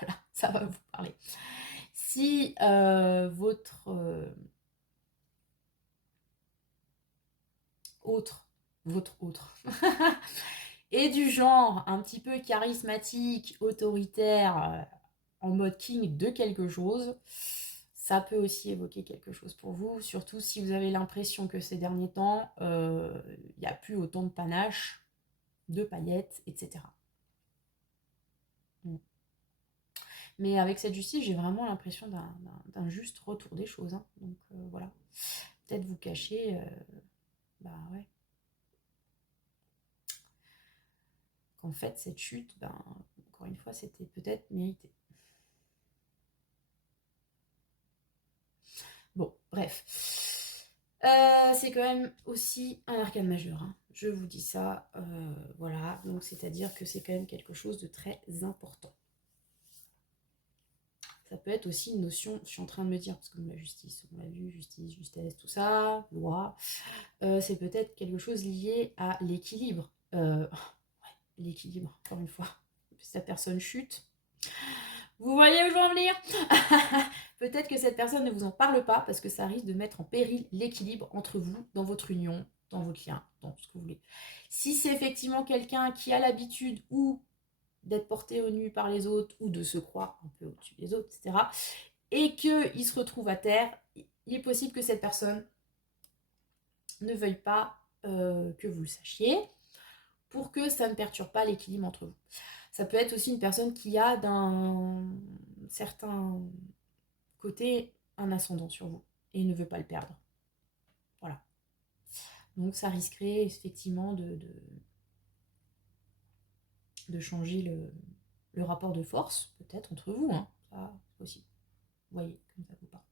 voilà, ça va vous parler. Si votre autre et du genre un petit peu charismatique, autoritaire, en mode king de quelque chose, ça peut aussi évoquer quelque chose pour vous, surtout si vous avez l'impression que ces derniers temps, il n'y a plus autant de panache, de paillettes, etc. Mais avec cette justice, j'ai vraiment l'impression d'un juste retour des choses. Hein. Donc voilà, peut-être vous cacher bah ouais. Qu'en fait, cette chute, ben, encore une fois, c'était peut-être mérité. Bon, bref. C'est quand même aussi un arcane majeur, hein. Je vous dis ça, voilà. Donc, c'est-à-dire que c'est quand même quelque chose de très important. Ça peut être aussi une notion, je suis en train de me dire, parce que la justice, on l'a vu, justice, justesse, tout ça, loi, c'est peut-être quelque chose lié à l'équilibre. Ouais, l'équilibre, encore une fois. Cette personne chute. Vous voyez où je veux en venir? Peut-être que cette personne ne vous en parle pas parce que ça risque de mettre en péril l'équilibre entre vous, dans votre union, dans votre lien, dans ce que vous voulez. Si c'est effectivement quelqu'un qui a l'habitude ou d'être porté au nu par les autres ou de se croire un peu au-dessus des autres, etc., et qu'il se retrouve à terre, il est possible que cette personne ne veuille pas que vous le sachiez pour que ça ne perturbe pas l'équilibre entre vous. Ça peut être aussi une personne qui a d'un certain côté un ascendant sur vous et ne veut pas le perdre. Voilà. Donc ça risquerait effectivement de changer le rapport de force, peut-être entre vous, hein. Ça, c'est possible. Vous voyez, comme ça vous parle.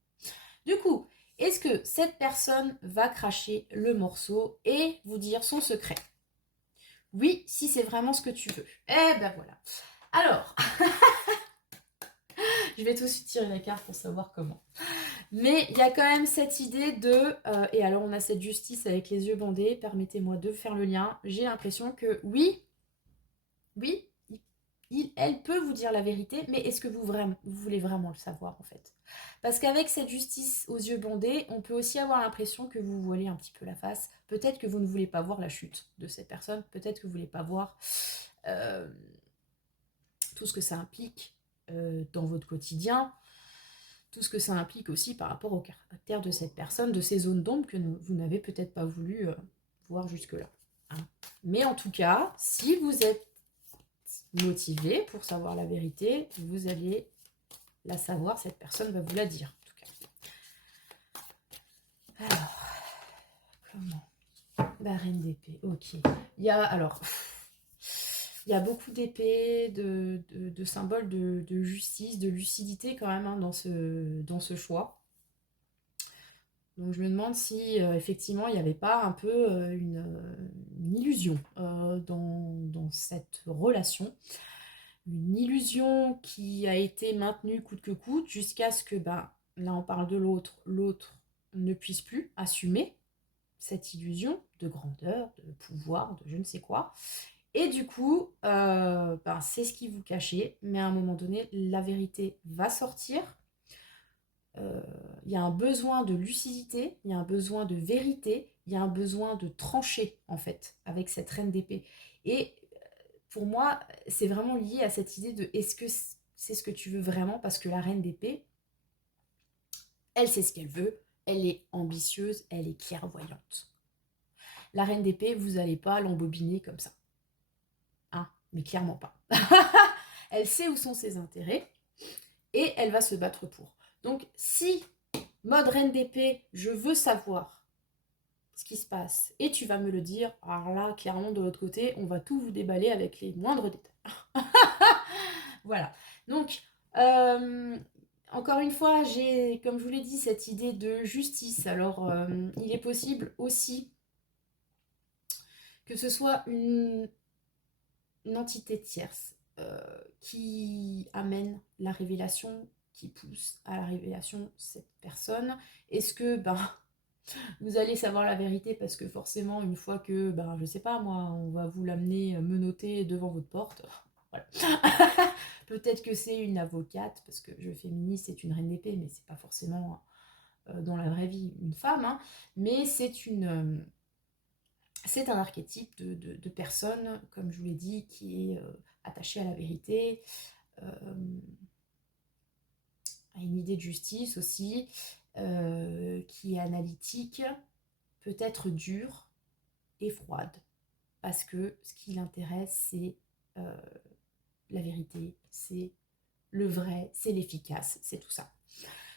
Du coup, est-ce que cette personne va cracher le morceau et vous dire son secret? Oui, si c'est vraiment ce que tu veux. Eh ben voilà. Alors, je vais tout de suite tirer la carte pour savoir comment. Mais il y a quand même cette idée de... et alors on a cette justice avec les yeux bandés, permettez-moi de faire le lien. J'ai l'impression que oui, elle peut vous dire la vérité, mais est-ce que vous voulez vraiment le savoir en fait? Parce qu'avec cette justice aux yeux bandés, on peut aussi avoir l'impression que vous voilez un petit peu la face. Peut-être que vous ne voulez pas voir la chute de cette personne, peut-être que vous ne voulez pas voir euh, tout ce que ça implique dans votre quotidien, tout ce que ça implique aussi par rapport au caractère de cette personne, de ces zones d'ombre que vous n'avez peut-être pas voulu voir jusque-là, hein. Mais en tout cas, si vous êtes motivé pour savoir la vérité, vous allez la savoir, cette personne va vous la dire, en tout cas. Alors, comment? La reine d'épée, ok. Il y a, alors, il y a beaucoup d'épées, de symboles de justice, de lucidité quand même, hein, dans ce choix. Donc je me demande si effectivement il n'y avait pas un peu une illusion dans cette relation. Une illusion qui a été maintenue coûte que coûte jusqu'à ce que, ben, là on parle de l'autre, l'autre ne puisse plus assumer cette illusion de grandeur, de pouvoir, de je ne sais quoi. Et du coup, ben, c'est ce qui vous cachez, mais à un moment donné, la vérité va sortir. Il y a un besoin de lucidité, il y a un besoin de vérité, il y a un besoin de trancher, en fait, avec cette reine d'épée. Et pour moi, c'est vraiment lié à cette idée de est-ce que c'est ce que tu veux vraiment? Parce que la reine d'épée, elle sait ce qu'elle veut, elle est ambitieuse, elle est clairvoyante. La reine d'épée, vous n'allez pas l'embobiner comme ça, hein, mais clairement pas. Elle sait où sont ses intérêts et elle va se battre pour. Donc si, mode reine d'épée, je veux savoir ce qui se passe et tu vas me le dire, alors là, clairement, de l'autre côté, on va tout vous déballer avec les moindres détails. Voilà. Donc, encore une fois, j'ai, comme je vous l'ai dit, cette idée de justice. Alors, il est possible aussi que ce soit une entité tierce qui amène la révélation, qui pousse à la révélation cette personne. Est-ce que vous allez savoir la vérité parce que forcément, une fois que, je sais pas moi, on va vous l'amener menotté devant votre porte, voilà. Peut-être que c'est une avocate, parce que je féministe, c'est une reine d'épée, mais c'est pas forcément dans la vraie vie une femme, hein. Mais c'est un archétype de personne, comme je vous l'ai dit, qui est attachée à la vérité, à une idée de justice aussi, qui est analytique, peut-être dure et froide, parce que ce qui l'intéresse, c'est la vérité, c'est le vrai, c'est l'efficace, c'est tout ça.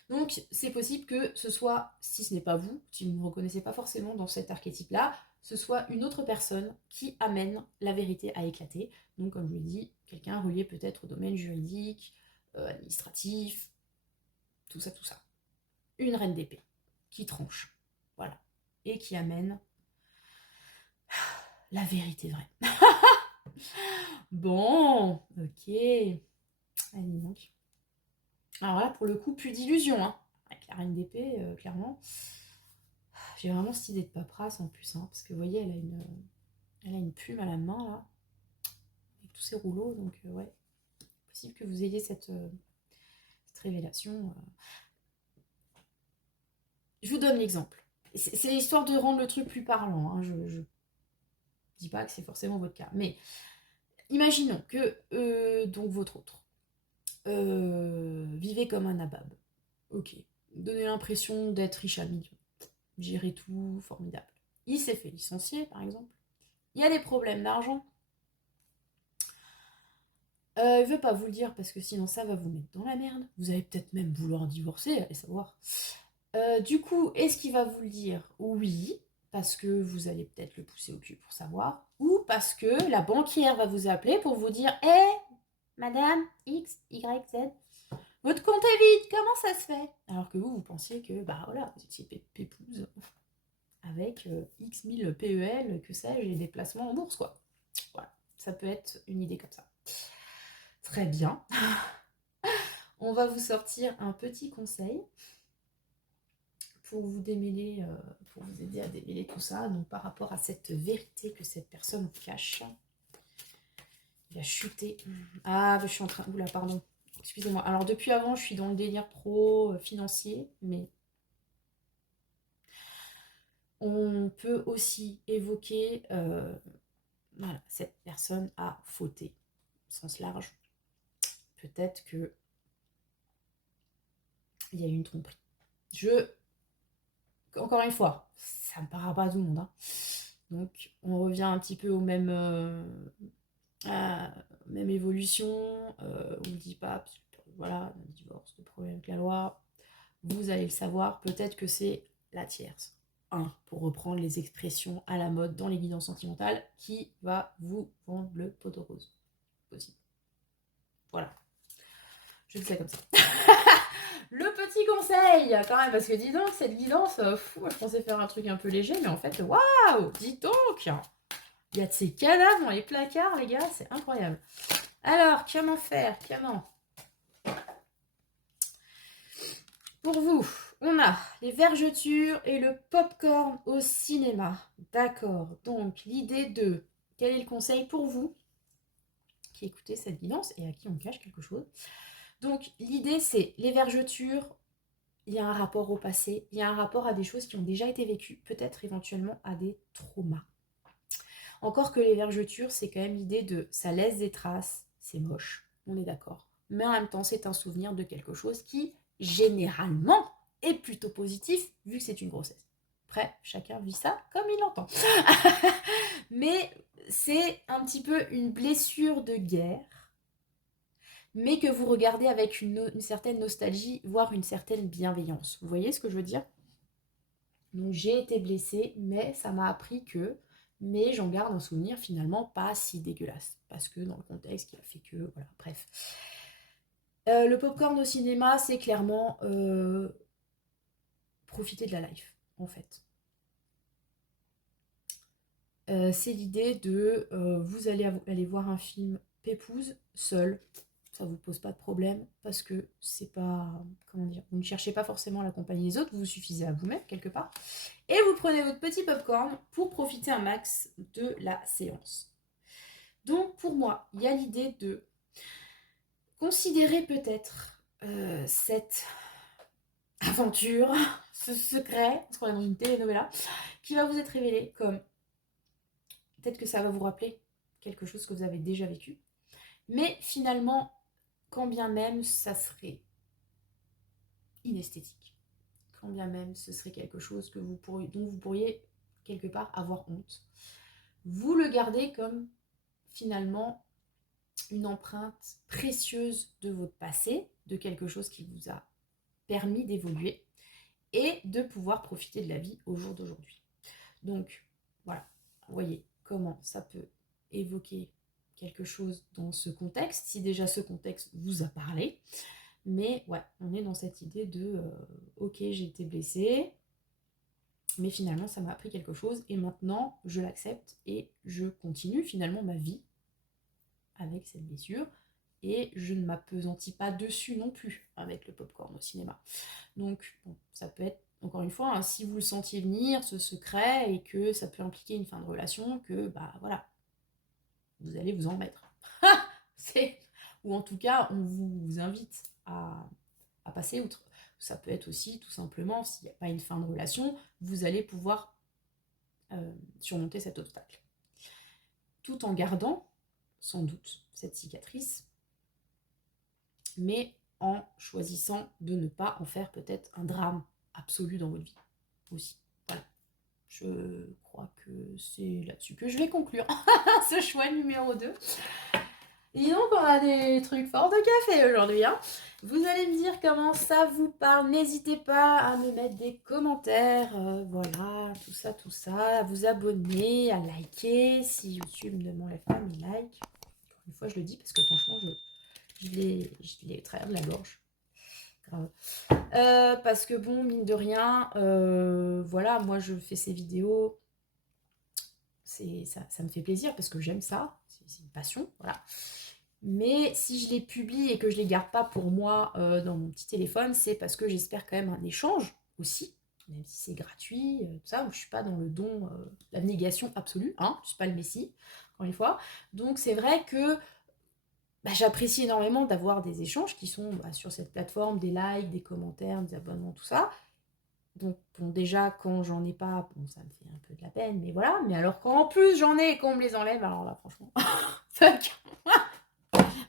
Donc, c'est possible que ce soit, si ce n'est pas vous, si vous ne vous reconnaissez pas forcément dans cet archétype-là, ce soit une autre personne qui amène la vérité à éclater. Donc, comme je l'ai dit, quelqu'un relié peut-être au domaine juridique, administratif, tout ça, tout ça. Une reine d'épée qui tranche, voilà, et qui amène la vérité vraie. Bon, ok. Allez donc. Alors là, pour le coup, plus d'illusion, hein. Avec la reine d'épée, clairement. J'ai vraiment cette idée de paperasse en plus, hein, parce que vous voyez, elle a une plume à la main, là, avec tous ces rouleaux, donc ouais, possible que vous ayez cette révélation. Je vous donne l'exemple. C'est l'histoire de rendre le truc plus parlant, hein. Je dis pas que c'est forcément votre cas, mais imaginons que donc votre autre vivez comme un nabab. Ok. Donnez l'impression d'être riche à millions. Gérer tout, formidable. Il s'est fait licencier, par exemple. Il y a des problèmes d'argent. Il veut pas vous le dire parce que sinon ça va vous mettre dans la merde. Vous allez peut-être même vouloir divorcer, allez savoir. Du coup, est-ce qu'il va vous le dire? Oui, parce que vous allez peut-être le pousser au cul pour savoir. Ou parce que la banquière va vous appeler pour vous dire hé, madame X, Y, Z, votre compte est vide, comment ça se fait? Alors que vous pensiez que, bah voilà, vous étiez pépouse avec X mille PEL, que sais-je, et des placements en bourse, quoi. Voilà, ça peut être une idée comme ça. Très bien. On va vous sortir un petit conseil pour vous démêler, pour vous aider à démêler tout ça, donc par rapport à cette vérité que cette personne cache. Il a chuté. Ah, je suis en train... Oula, pardon. Excusez-moi. Alors, depuis avant, je suis dans le délire pro financier, mais on peut aussi évoquer... voilà, cette personne a fauté, au sens large. Peut-être que il y a eu une tromperie. Encore une fois, ça ne parlera pas à tout le monde, hein. Donc, on revient un petit peu au même... même évolution, on ne dit pas, voilà, un divorce, de problème avec la loi, vous allez le savoir, peut-être que c'est la tierce. Pour reprendre les expressions à la mode dans les guidances sentimentales, qui va vous vendre le poteau rose. Possible. Voilà. Je le fais comme ça. Le petit conseil, quand même, parce que dis donc, cette guidance, fou, je pensais faire un truc un peu léger, mais en fait, waouh, dis donc, il y a de ces cadavres dans les placards, les gars, c'est incroyable. Alors, comment faire? Comment? Pour vous, on a les vergetures et le popcorn au cinéma. D'accord. Donc, l'idée de... Quel est le conseil pour vous qui écoutez cette guidance et à qui on cache quelque chose? Donc, l'idée, c'est les vergetures, il y a un rapport au passé, il y a un rapport à des choses qui ont déjà été vécues, peut-être éventuellement à des traumas. Encore que les vergetures, c'est quand même l'idée de ça laisse des traces, c'est moche, on est d'accord. Mais en même temps, c'est un souvenir de quelque chose qui, généralement, est plutôt positif, vu que c'est une grossesse. Après, chacun vit ça comme il l'entend. Mais c'est un petit peu une blessure de guerre, mais que vous regardez avec une certaine nostalgie, voire une certaine bienveillance. Vous voyez ce que je veux dire? Donc j'ai été blessée, mais ça m'a appris que... Mais j'en garde un souvenir finalement pas si dégueulasse. Parce que dans le contexte qui a fait que... Voilà, bref. Le popcorn au cinéma, c'est clairement profiter de la life, en fait. C'est l'idée de... vous allez aller voir un film pépouze, seul. Ça vous pose pas de problème parce que c'est pas... Comment dire? Vous ne cherchez pas forcément la compagnie des autres, vous vous suffisez à vous-même quelque part. Et vous prenez votre petit popcorn pour profiter un max de la séance. Donc pour moi, il y a l'idée de considérer peut-être cette aventure, ce secret, parce qu'on est dans une telenovela, qui va vous être révélé comme... Peut-être que ça va vous rappeler quelque chose que vous avez déjà vécu. Mais finalement, quand bien même ça serait inesthétique, quand bien même ce serait quelque chose que dont vous pourriez quelque part avoir honte, vous le gardez comme finalement une empreinte précieuse de votre passé, de quelque chose qui vous a permis d'évoluer et de pouvoir profiter de la vie au jour d'aujourd'hui. Donc, voilà, vous voyez comment ça peut évoquer quelque chose dans ce contexte, si déjà ce contexte vous a parlé. Mais ouais, on est dans cette idée de ok, j'ai été blessée, mais finalement ça m'a appris quelque chose et maintenant je l'accepte et je continue finalement ma vie avec cette blessure et je ne m'appesantis pas dessus non plus avec le popcorn au cinéma. Donc bon, ça peut être encore une fois, hein, si vous le sentiez venir, ce secret, et que ça peut impliquer une fin de relation, que bah voilà, vous allez vous en mettre. Ou en tout cas, on vous invite à passer outre. Ça peut être aussi, tout simplement, s'il n'y a pas une fin de relation, vous allez pouvoir surmonter cet obstacle. Tout en gardant, sans doute, cette cicatrice, mais en choisissant de ne pas en faire peut-être un drame absolu dans votre vie aussi. Voilà. Je crois que c'est là-dessus que je vais conclure ce choix numéro 2. Et donc, on a des trucs forts de café aujourd'hui. Hein. Vous allez me dire comment ça vous parle. N'hésitez pas à me mettre des commentaires. Voilà, tout ça. À vous abonner, à liker. Si YouTube ne m'enlève pas mes likes. Une fois, je le dis parce que franchement, je l'ai travers de la gorge. Grave. Parce que bon, mine de rien, voilà, moi, je fais ces vidéos. Ça me fait plaisir parce que j'aime ça. C'est une passion, voilà. Mais si je les publie et que je les garde pas pour moi dans mon petit téléphone, c'est parce que j'espère quand même un échange aussi, même si c'est gratuit, tout ça, où je suis pas dans le don, la négation absolue, hein, je suis pas le messie, encore une fois. Donc c'est vrai que bah, j'apprécie énormément d'avoir des échanges qui sont sur cette plateforme, des likes, des commentaires, des abonnements, tout ça. Donc bon, déjà quand j'en ai pas, bon ça me fait un peu de la peine, mais voilà. Mais alors quand en plus j'en ai et qu'on me les enlève, alors là franchement, fuck.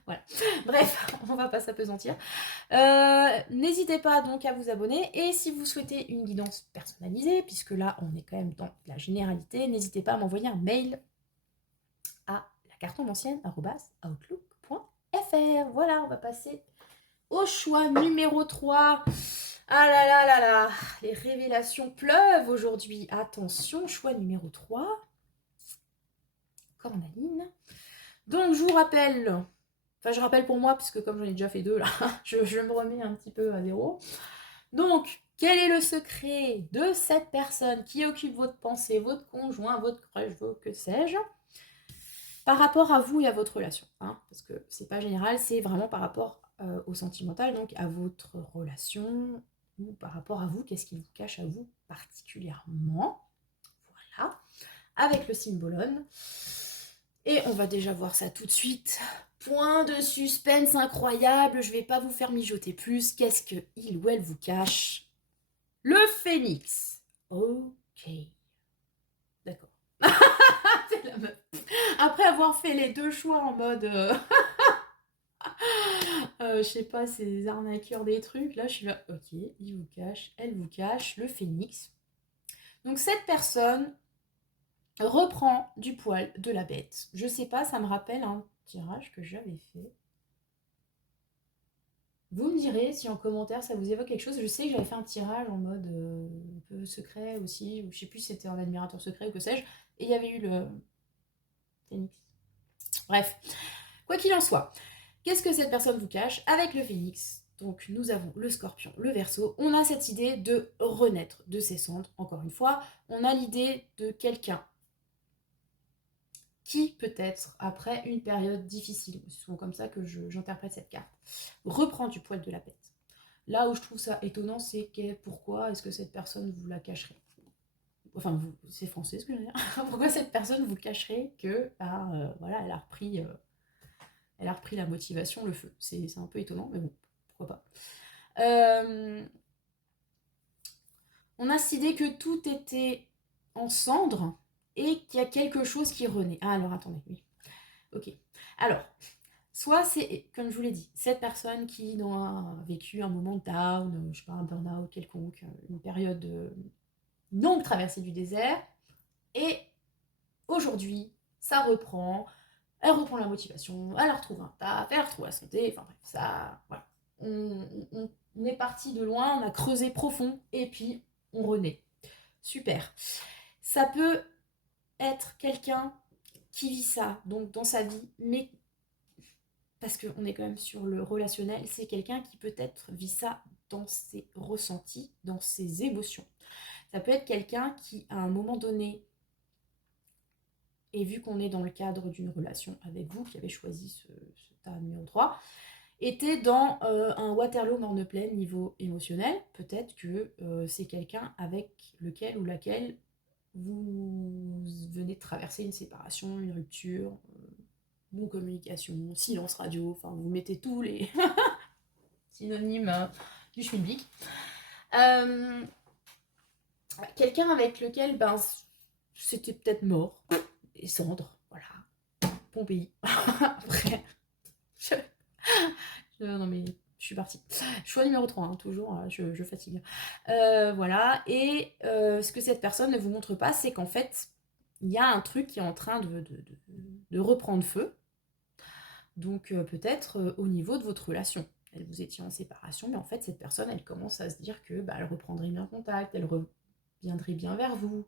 Voilà. Bref, on va pas s'apesantir. N'hésitez pas donc à vous abonner. Et si vous souhaitez une guidance personnalisée, puisque là on est quand même dans la généralité, n'hésitez pas à m'envoyer un mail à lacartondancienne@outlook.fr. Voilà, on va passer au choix numéro 3. Ah là là là là, les révélations pleuvent aujourd'hui. Attention, choix numéro 3. Cornaline. Donc je vous rappelle... Enfin, je rappelle pour moi, puisque comme j'en ai déjà fait 2, là, je me remets un petit peu à zéro. Donc, quel est le secret de cette personne qui occupe votre pensée, votre conjoint, votre crush, que sais-je, par rapport à vous et à votre relation, hein, parce que c'est pas général, c'est vraiment par rapport au sentimental, donc à votre relation, ou par rapport à vous, qu'est-ce qui vous cache à vous particulièrement. Voilà, avec le symbolone. Et on va déjà voir ça tout de suite. Point de suspense incroyable, je vais pas vous faire mijoter plus. Qu'est-ce que il ou elle vous cache? Le phénix. Ok. D'accord. C'est la meuf. Après avoir fait les deux choix en mode... je sais pas, ces arnaqueurs des trucs, là je suis là, ok, il vous cache, elle vous cache, le phénix. Donc cette personne reprend du poil de la bête. Je sais pas, ça me rappelle un tirage que j'avais fait. Vous me direz si en commentaire ça vous évoque quelque chose. Je sais que j'avais fait un tirage en mode un peu secret aussi, ou je sais plus si c'était un admirateur secret ou que sais-je, et il y avait eu le phénix. Bref, quoi qu'il en soit, qu'est-ce que cette personne vous cache avec le phénix? Donc nous avons le scorpion, le verseau. On a cette idée de renaître de ses cendres, encore une fois. On a l'idée de quelqu'un qui, peut-être, après une période difficile, c'est souvent comme ça que j'interprète cette carte, reprend du poil de la bête. Là où je trouve ça étonnant, c'est pourquoi est-ce que cette personne vous la cacherait? Enfin, c'est français ce que je veux dire. Pourquoi cette personne vous cacherait que, voilà, elle a repris la motivation, le feu. C'est un peu étonnant, mais bon, pourquoi pas. On a cette idée que tout était en cendres et qu'il y a quelque chose qui renaît. Ah, alors attendez, oui. Ok. Alors, soit c'est, comme je vous l'ai dit, cette personne qui a vécu un moment de down, je sais pas, un burn-out quelconque, une période longue traversée du désert, et aujourd'hui, ça reprend, elle la motivation, elle retrouve un taf, elle retrouve la santé, enfin bref, ça, voilà. on est parti de loin, on a creusé profond, et puis on renaît. Super. Ça peut être quelqu'un qui vit ça, donc dans sa vie, mais parce qu'on est quand même sur le relationnel, c'est quelqu'un qui peut-être vit ça dans ses ressentis, dans ses émotions. Ça peut être quelqu'un qui, à un moment donné, et vu qu'on est dans le cadre d'une relation avec vous, qui avez choisi ce tas numéro 3, était dans un Waterloo morne-plaine niveau émotionnel, peut-être que c'est quelqu'un avec lequel ou laquelle vous venez de traverser une séparation, une rupture, non-communication, silence radio, enfin vous mettez tous les synonymes du schmilblick. Quelqu'un avec lequel ben, c'était peut-être mort, et cendre, voilà, Pompéi. Après, non mais je suis partie. Choix numéro 3, hein, toujours, je fatigue. Voilà, et ce que cette personne ne vous montre pas, c'est qu'en fait, il y a un truc qui est en train de reprendre feu. Donc peut-être au niveau de votre relation. Vous étiez en séparation, mais en fait, cette personne, elle commence à se dire que bah, elle reprendrait bien contact, elle reviendrait bien vers vous,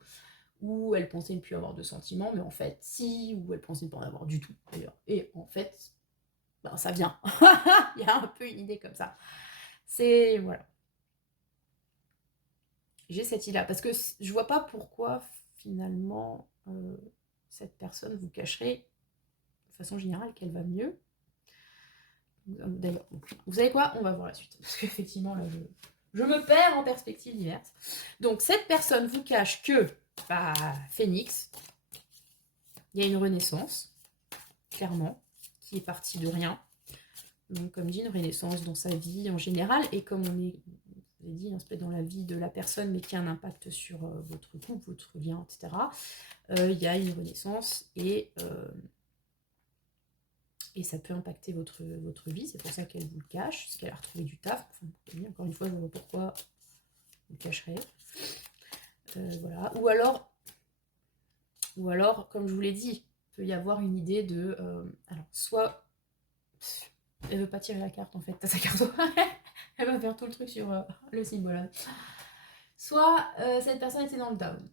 ou elle pensait ne plus avoir de sentiments, mais en fait, si, ou elle pensait ne pas en avoir du tout, d'ailleurs. Et en fait, ben, ça vient. Il y a un peu une idée comme ça. C'est, voilà. J'ai cette idée-là, parce que je vois pas pourquoi, finalement, cette personne vous cacherait, de façon générale, qu'elle va mieux. D'ailleurs, vous savez quoi? On va voir la suite. Parce qu'effectivement, là, je me perds en perspectives diverses. Donc, cette personne vous cache que, bah, Phénix, il y a une renaissance, clairement, qui est partie de rien. Donc, comme dit, une renaissance dans sa vie en général. Et comme on est, vous avez dit, on se plaît dans la vie de la personne, mais qui a un impact sur votre couple, votre lien, etc. Il y a une renaissance et ça peut impacter votre vie, c'est pour ça qu'elle vous le cache, parce qu'elle a retrouvé du taf. Enfin, encore une fois, je ne vois pas pourquoi vous le cacherez. Voilà. Ou alors, comme je vous l'ai dit, il peut y avoir une idée de... alors, soit... Elle veut pas tirer la carte, en fait, t'as sa carte. Elle va faire tout le truc sur le symbole. Soit cette personne était dans le down.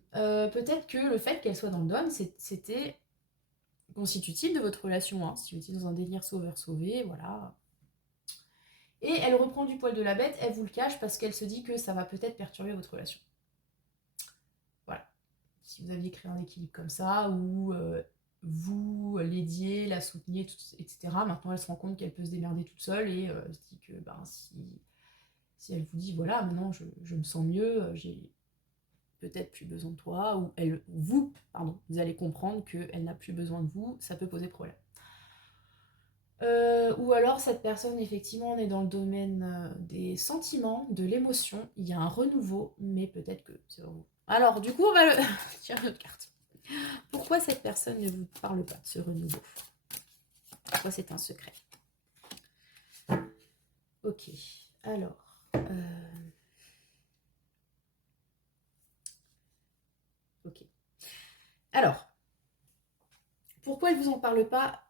Peut-être que le fait qu'elle soit dans le down, c'était constitutif de votre relation, hein, si vous étiez dans un délire sauveur-sauvé, voilà. Et elle reprend du poil de la bête, elle vous le cache parce qu'elle se dit que ça va peut-être perturber votre relation. Voilà. Si vous aviez créé un équilibre comme ça, où vous l'aidiez, la souteniez, etc., maintenant elle se rend compte qu'elle peut se démerder toute seule et se dit que ben, si elle vous dit, voilà, maintenant je me sens mieux, j'ai peut-être plus besoin de toi, ou vous allez comprendre qu'elle n'a plus besoin de vous, ça peut poser problème. Ou alors cette personne, effectivement, on est dans le domaine des sentiments, de l'émotion, il y a un renouveau, mais peut-être que c'est vous. Alors, du coup, on va tirer une autre carte. Pourquoi cette personne ne vous parle pas de ce renouveau? Pourquoi c'est un secret? Ok, alors... ok. Alors, pourquoi elle ne vous en parle pas?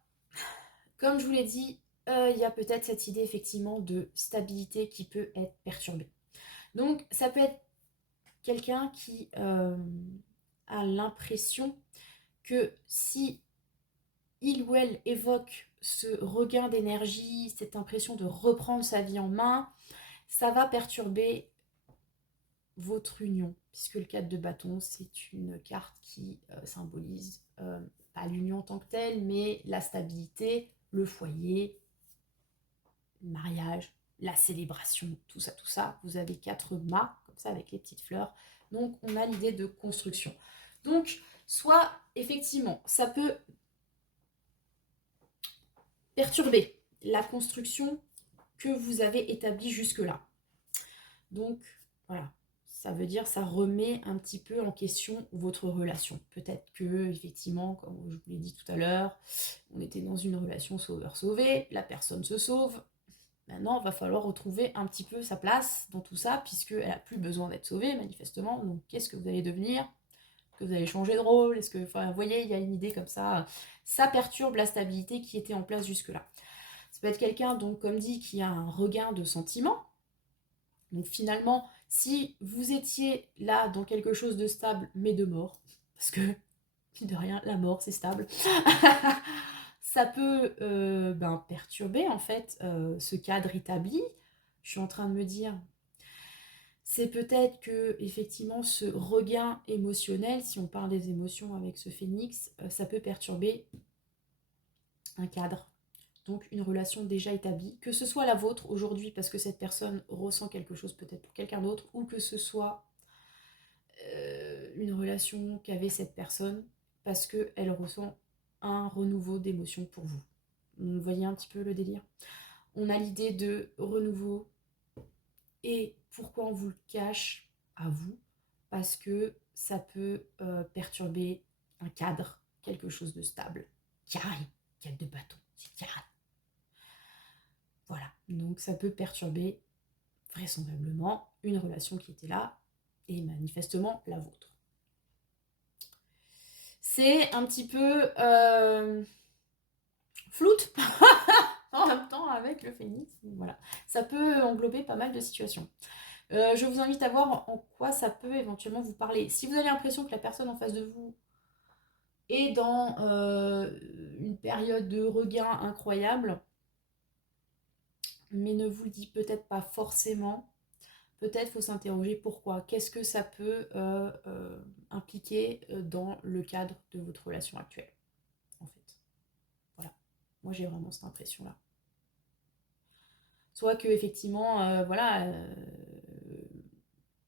Comme je vous l'ai dit, il y a peut-être cette idée, effectivement, de stabilité qui peut être perturbée. Donc, ça peut être quelqu'un qui a l'impression que si il ou elle évoque ce regain d'énergie, cette impression de reprendre sa vie en main, ça va perturber votre union, puisque le 4 de bâton, c'est une carte qui symbolise pas l'union en tant que telle, mais la stabilité, le foyer, le mariage, la célébration, tout ça, tout ça. Vous avez 4 mâts, comme ça, avec les petites fleurs. Donc, on a l'idée de construction. Donc, soit, effectivement, ça peut perturber la construction que vous avez établie jusque-là. Donc, voilà. Ça veut dire ça remet un petit peu en question votre relation. Peut-être que, effectivement, comme je vous l'ai dit tout à l'heure, on était dans une relation sauveur-sauvé, la personne se sauve. Maintenant, il va falloir retrouver un petit peu sa place dans tout ça, puisqu'elle n'a plus besoin d'être sauvée, manifestement. Donc, qu'est-ce que vous allez devenir? Est-ce que vous allez changer de rôle? Est-ce que, enfin, vous voyez, il y a une idée comme ça. Ça perturbe la stabilité qui était en place jusque-là. Ça peut être quelqu'un, donc, comme dit, qui a un regain de sentiments. Donc finalement, si vous étiez là dans quelque chose de stable, mais de mort, parce que, mine de rien, la mort, c'est stable, ça peut perturber en fait ce cadre établi. Je suis en train de me dire, c'est peut-être que effectivement ce regain émotionnel, si on parle des émotions avec ce phénix, ça peut perturber un cadre, donc une relation déjà établie, que ce soit la vôtre aujourd'hui parce que cette personne ressent quelque chose peut-être pour quelqu'un d'autre, ou que ce soit une relation qu'avait cette personne parce qu'elle ressent un renouveau d'émotion pour vous. Vous voyez un petit peu le délire? On a l'idée de renouveau, et pourquoi on vous le cache à vous? Parce que ça peut perturber un cadre, quelque chose de stable. Carré, 4 de bâton, c'est carré. Voilà, donc ça peut perturber vraisemblablement une relation qui était là, et manifestement la vôtre. C'est un petit peu floute en même temps avec le phénix. Voilà, ça peut englober pas mal de situations. Je vous invite à voir en quoi ça peut éventuellement vous parler. Si vous avez l'impression que la personne en face de vous est dans une période de regain incroyable, mais ne vous le dit peut-être pas forcément, peut-être faut s'interroger pourquoi. Qu'est-ce que ça peut impliquer dans le cadre de votre relation actuelle, en fait. Voilà. Moi, j'ai vraiment cette impression-là. Soit que, effectivement,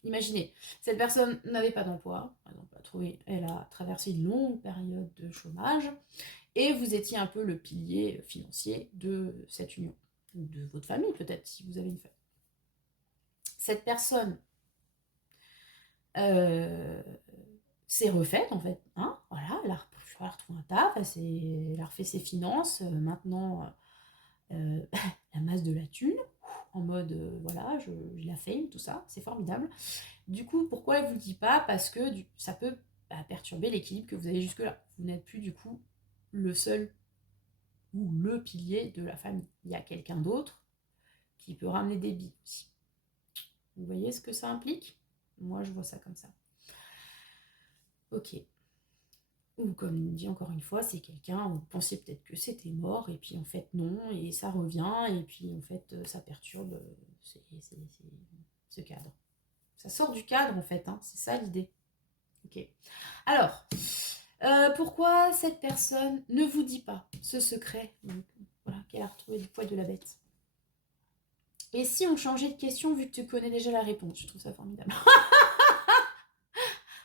imaginez, cette personne n'avait pas d'emploi, par exemple, elle a traversé une longue période de chômage, et vous étiez un peu le pilier financier de cette union, ou de votre famille peut-être, si vous avez une famille. Cette personne s'est refaite en fait, hein, voilà, elle a retrouvé un taf, elle a refait ses finances, maintenant la masse de la thune, en mode voilà, je la fame, tout ça, c'est formidable. Du coup, pourquoi elle vous le dit pas? Parce que ça peut perturber l'équilibre que vous avez jusque-là. Vous n'êtes plus du coup le seul ou le pilier de la famille. Il y a quelqu'un d'autre qui peut ramener des billes aussi. Vous voyez ce que ça implique? Moi, je vois ça comme ça. Ok. Ou comme dit encore une fois, c'est quelqu'un, vous pensiez peut-être que c'était mort, et puis en fait non, et ça revient, et puis en fait ça perturbe ce cadre. Ça sort du cadre en fait, hein, c'est ça l'idée. Ok. Alors, pourquoi cette personne ne vous dit pas ce secret, donc, voilà, qu'elle a retrouvé du poil de la bête? Et si on changeait de question vu que tu connais déjà la réponse? Je trouve ça formidable.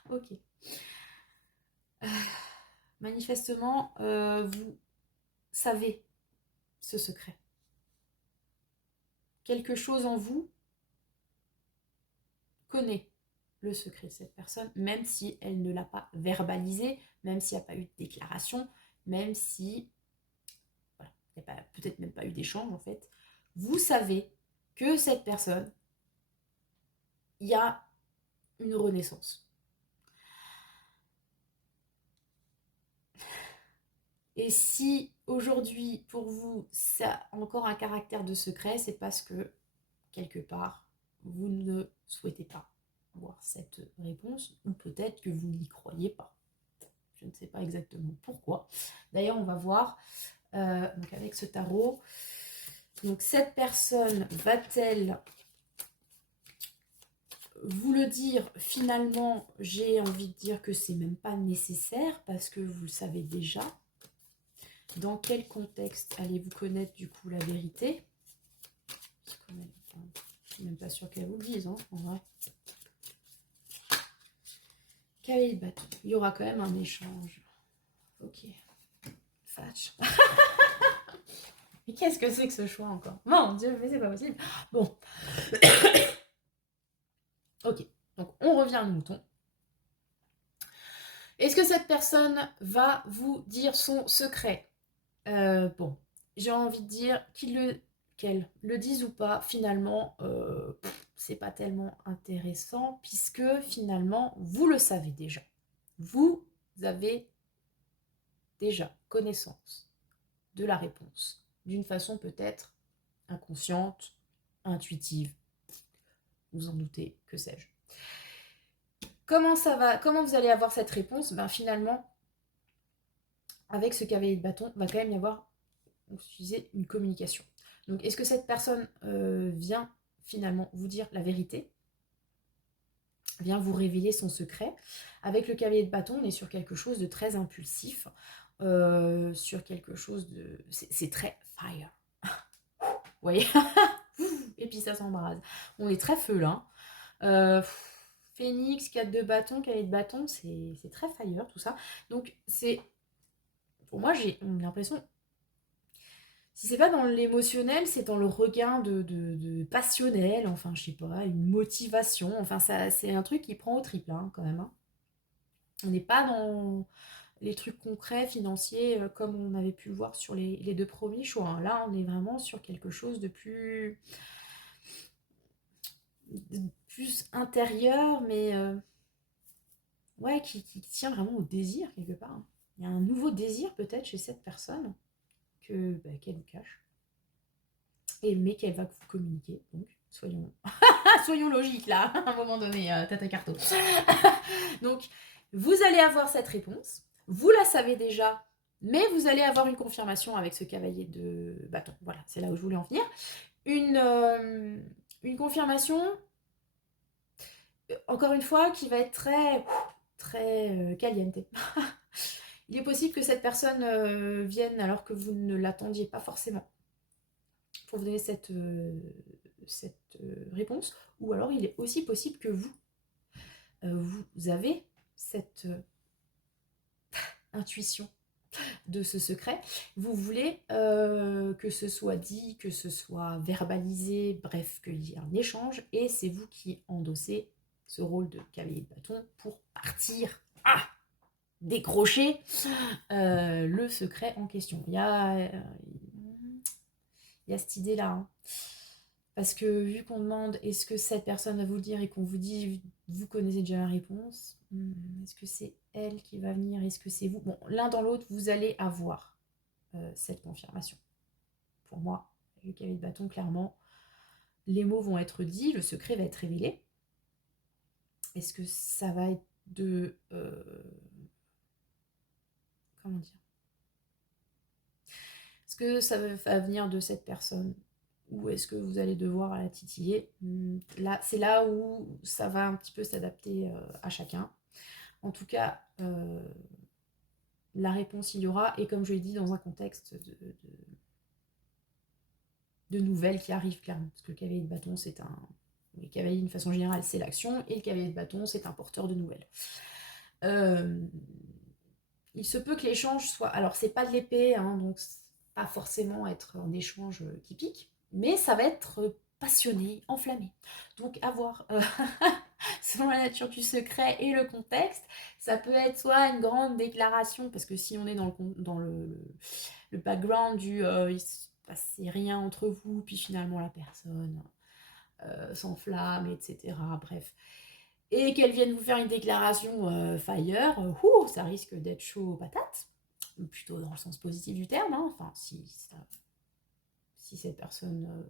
Ok. Manifestement, vous savez ce secret. Quelque chose en vous connaît le secret de cette personne, même si elle ne l'a pas verbalisé, même s'il n'y a pas eu de déclaration, même si voilà, il n'y a peut-être même pas eu d'échange en fait. Vous savez que cette personne, il y a une renaissance. Et si aujourd'hui, pour vous, ça a encore un caractère de secret, c'est parce que, quelque part, vous ne souhaitez pas avoir cette réponse, ou peut-être que vous n'y croyez pas. Je ne sais pas exactement pourquoi. D'ailleurs, on va voir donc avec ce tarot. Donc, cette personne va-t-elle vous le dire? Finalement, j'ai envie de dire que c'est même pas nécessaire parce que vous le savez déjà. Dans quel contexte allez-vous connaître du coup la vérité? Je ne suis même pas sûre qu'elle vous le dise, hein, en vrai. Cavalier de bâton. Il y aura quand même un échange. Ok. Fatch. Mais qu'est-ce que c'est que ce choix encore? Mon Dieu, mais c'est pas possible. Bon. Ok. Donc, on revient à nos moutons. Est-ce que cette personne va vous dire son secret? Bon, j'ai envie de dire qu'elle le dise ou pas, finalement, c'est pas tellement intéressant puisque finalement, vous le savez déjà. Vous avez déjà connaissance de la réponse d'une façon peut-être inconsciente, intuitive. vous en doutez, que sais-je. Comment vous allez avoir cette réponse? Ben finalement, avec ce cavalier de bâton, va quand même y avoir, utiliser une communication. Donc, est-ce que cette personne vient finalement vous dire la vérité, vient vous révéler son secret? Avec le cavalier de bâton, on est sur quelque chose de très impulsif, sur quelque chose de... C'est très fire. Vous voyez? Et puis ça s'embrase. On est très feu là. Phénix, 4 de bâton, cavalier de bâton, c'est très fire tout ça. Donc c'est... Pour moi, j'ai l'impression... Si c'est pas dans l'émotionnel, c'est dans le regain de passionnel, enfin je sais pas, une motivation, enfin ça, c'est un truc qui prend au triple hein, quand même. Hein. On n'est pas dans les trucs concrets, financiers, comme on avait pu le voir sur les deux premiers choix. Hein. Là, on est vraiment sur quelque chose de plus intérieur, mais ouais, qui tient vraiment au désir quelque part. Hein. Il y a un nouveau désir peut-être chez cette personne qu'elle vous cache, mais qu'elle va vous communiquer. Donc, soyons logiques là, à un moment donné, Tata Carto. Donc, vous allez avoir cette réponse, vous la savez déjà, mais vous allez avoir une confirmation avec ce cavalier de bâton. Voilà, c'est là où je voulais en venir. Une confirmation, encore une fois, qui va être très caliente. Il est possible que cette personne vienne alors que vous ne l'attendiez pas forcément pour vous donner cette réponse, ou alors il est aussi possible que vous avez cette intuition de ce secret. Vous voulez que ce soit dit, que ce soit verbalisé, bref, qu'il y ait un échange, et c'est vous qui endossez ce rôle de cavalier de bâton pour partir décrocher le secret en question. Il y a cette idée-là. Hein. Parce que vu qu'on demande est-ce que cette personne va vous le dire et qu'on vous dit vous connaissez déjà la réponse, est-ce que c'est elle qui va venir, est-ce que c'est vous? Bon, l'un dans l'autre, vous allez avoir cette confirmation. Pour moi, le cavalier de bâton, clairement, les mots vont être dits, le secret va être révélé. Est-ce que ça va être de... comment dire? Est-ce que ça va venir de cette personne? Ou est-ce que vous allez devoir la titiller? Là, c'est là où ça va un petit peu s'adapter à chacun. En tout cas, la réponse il y aura, et comme je l'ai dit, dans un contexte de nouvelles qui arrivent clairement. Parce que le cavalier de bâton, c'est un... Le cavalier, d'une façon générale, c'est l'action, et le cavalier de bâton, c'est un porteur de nouvelles. Il se peut que l'échange soit... Alors, c'est pas de l'épée, hein, donc pas forcément être un échange qui pique, mais ça va être passionné, enflammé. Donc, à voir. Selon la nature du secret et le contexte, ça peut être soit une grande déclaration, parce que si on est dans le background du il se passait rien entre vous, puis finalement la personne s'enflamme, etc. Bref. Et qu'elle vienne vous faire une déclaration fire, ça risque d'être chaud aux patates, plutôt dans le sens positif du terme, hein. Enfin, si cette personne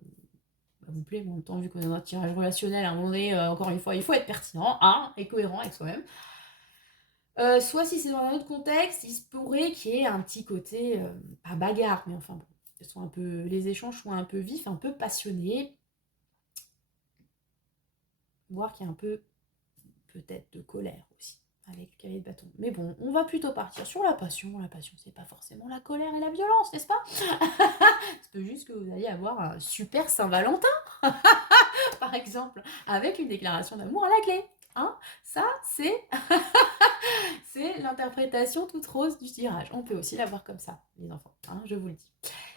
vous plaît, mais en même temps, vu qu'on est dans un tirage relationnel, à un moment donné, encore une fois, il faut être pertinent, hein, et cohérent avec soi-même. Soit si c'est dans un autre contexte, il se pourrait qu'il y ait un petit côté, pas bagarre, mais enfin bon, les échanges soient un peu vifs, un peu passionnés, voire qu'il y a un peu peut-être de colère aussi avec le cavalier de bâton. Mais bon, on va plutôt partir sur la passion. La passion, c'est pas forcément la colère et la violence, n'est-ce pas? C'est juste que vous allez avoir un super Saint-Valentin, par exemple, avec une déclaration d'amour à la clé. Hein, ça, c'est l'interprétation toute rose du tirage. On peut aussi l'avoir comme ça, les enfants, hein, je vous le dis.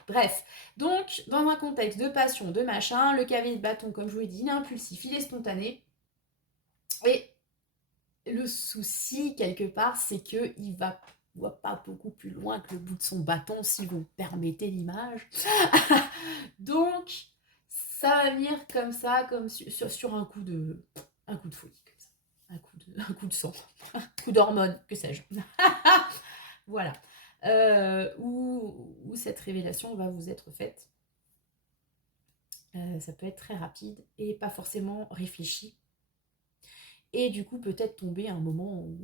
Bref, donc, dans un contexte de passion, de machin, le cavalier de bâton, comme je vous l'ai dit, il est impulsif, il est spontané. Et le souci, quelque part, c'est qu'il va pas beaucoup plus loin que le bout de son bâton, si vous me permettez l'image. Donc, ça va venir comme ça, comme sur un coup de folie, comme ça. Un coup de sang, un coup d'hormone, que sais-je. Voilà. Où cette révélation va vous être faite Ça peut être très rapide et pas forcément réfléchi. Et du coup, peut-être tomber à un moment où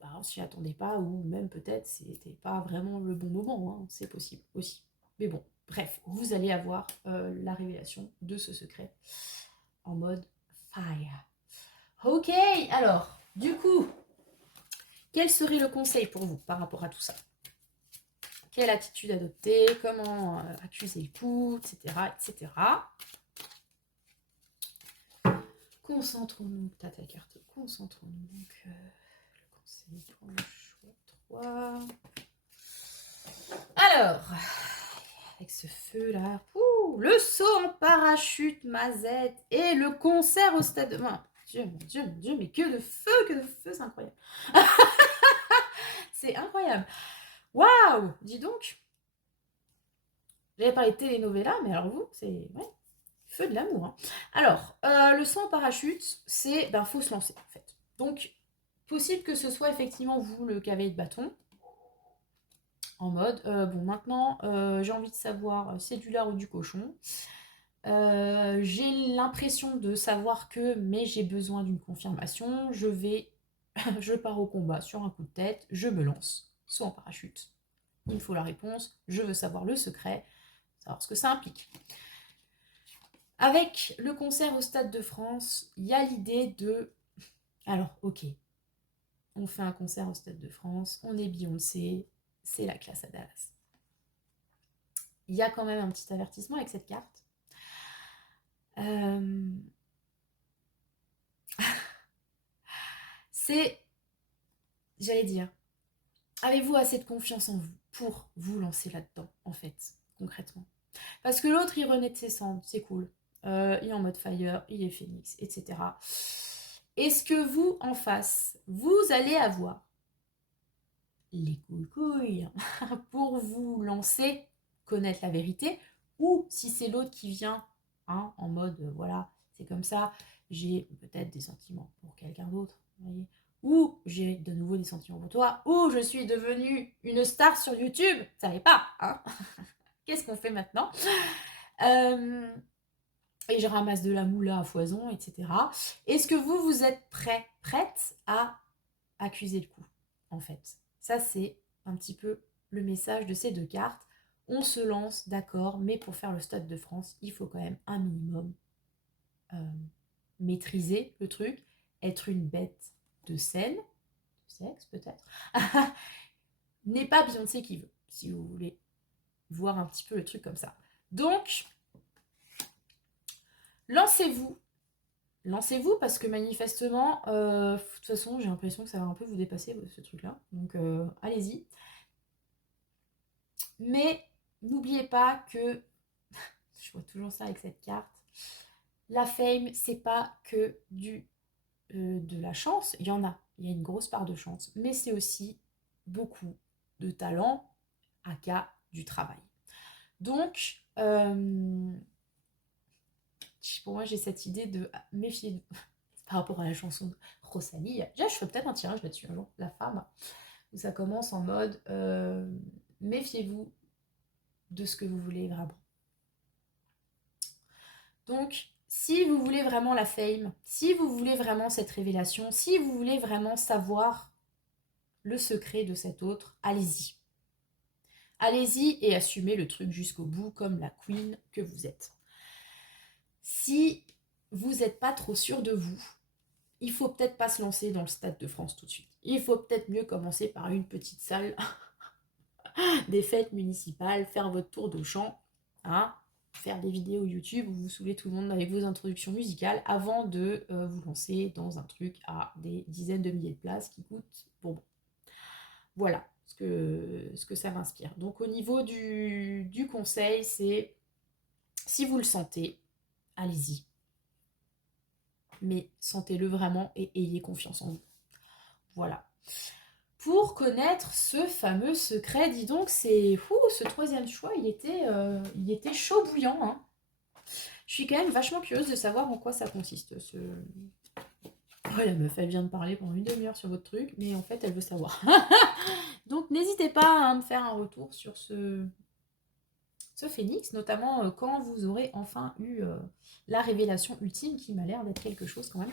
bah, on s'y attendait pas, ou même peut-être c'était pas vraiment le bon moment, hein, c'est possible aussi. Mais bon, bref, vous allez avoir la révélation de ce secret en mode fire. Ok, alors, du coup, quel serait le conseil pour vous par rapport à tout ça? Quelle attitude adopter? Comment accuser le coup, etc., etc. Concentrons-nous, t'as ta carte, concentrons-nous. Donc, le conseil pour le choix 3. Alors, avec ce feu-là, le saut en parachute, Mazette, et le concert au stade de... Mon Dieu, mais que de feu, c'est incroyable. C'est incroyable. Waouh, dis donc. J'avais parlé de telenovela, mais alors vous, c'est... Ouais, feu de l'amour. Hein. Alors, le saut en parachute, c'est... Ben, faut se lancer, en fait. Donc, possible que ce soit effectivement vous, le cavalier de bâton, en mode, bon, maintenant, j'ai envie de savoir, c'est du lard ou du cochon. J'ai l'impression de savoir que, mais j'ai besoin d'une confirmation. Je pars au combat sur un coup de tête, je me lance, saut en parachute. Il me faut la réponse, je veux savoir le secret, savoir ce que ça implique. Avec le concert au Stade de France, il y a l'idée de... Alors, ok, on fait un concert au Stade de France, on est Beyoncé, c'est la classe à Dallas. Il y a quand même un petit avertissement avec cette carte. C'est, j'allais dire, avez-vous assez de confiance en vous pour vous lancer là-dedans, en fait, concrètement? Parce que l'autre, il renaît de ses cendres, c'est cool. Il est en mode fire, il est phénix, etc. Est-ce que vous, en face, vous allez avoir les couilles pour vous lancer, connaître la vérité, ou si c'est l'autre qui vient hein, en mode, voilà, c'est comme ça, j'ai peut-être des sentiments pour quelqu'un d'autre, vous voyez, ou j'ai de nouveau des sentiments pour toi, ou je suis devenue une star sur YouTube, ça n'est pas, hein. Qu'est-ce qu'on fait maintenant? Et je ramasse de la moula à foison, etc. Est-ce que vous êtes prête à accuser le coup, en fait? Ça, c'est un petit peu le message de ces deux cartes. On se lance, d'accord, mais pour faire le Stade de France, il faut quand même un minimum euh, maîtriser le truc, être une bête de scène, de sexe peut-être, n'est pas Beyoncé qui veut, si vous voulez voir un petit peu le truc comme ça. Donc, lancez-vous. Lancez-vous parce que manifestement, de toute façon, j'ai l'impression que ça va un peu vous dépasser, ce truc-là. Donc, allez-y. Mais n'oubliez pas que, je vois toujours ça avec cette carte, la fame, c'est pas que de la chance. Il y en a. Il y a une grosse part de chance. Mais c'est aussi beaucoup de talent, aka du travail. Donc, pour moi, j'ai cette idée de méfier par rapport à la chanson de Rosalie. Déjà, je ferais peut-être un tirage là-dessus un jour, la femme, où ça commence en mode méfiez-vous de ce que vous voulez vraiment. Donc, si vous voulez vraiment la fame, si vous voulez vraiment cette révélation, si vous voulez vraiment savoir le secret de cet autre, allez-y. Allez-y et assumez le truc jusqu'au bout comme la queen que vous êtes. Si vous n'êtes pas trop sûr de vous, il faut peut-être pas se lancer dans le Stade de France tout de suite. Il faut peut-être mieux commencer par une petite salle des fêtes municipales, faire votre tour de chant, hein, faire des vidéos YouTube où vous saoulez tout le monde avec vos introductions musicales avant de vous lancer dans un truc à des dizaines de milliers de places qui coûtent bon. Voilà ce que ça m'inspire. Donc au niveau du conseil, c'est si vous le sentez, allez-y. Mais sentez-le vraiment et ayez confiance en vous. Voilà. Pour connaître ce fameux secret, dis donc, ce troisième choix, il était chaud bouillant. Hein. Je suis quand même vachement curieuse de savoir en quoi ça consiste. Oh, la meuf, elle vient de parler pendant une demi-heure sur votre truc, mais en fait, elle veut savoir. Donc, n'hésitez pas à me faire un retour sur ce phénix, notamment quand vous aurez enfin eu la révélation ultime qui m'a l'air d'être quelque chose quand même,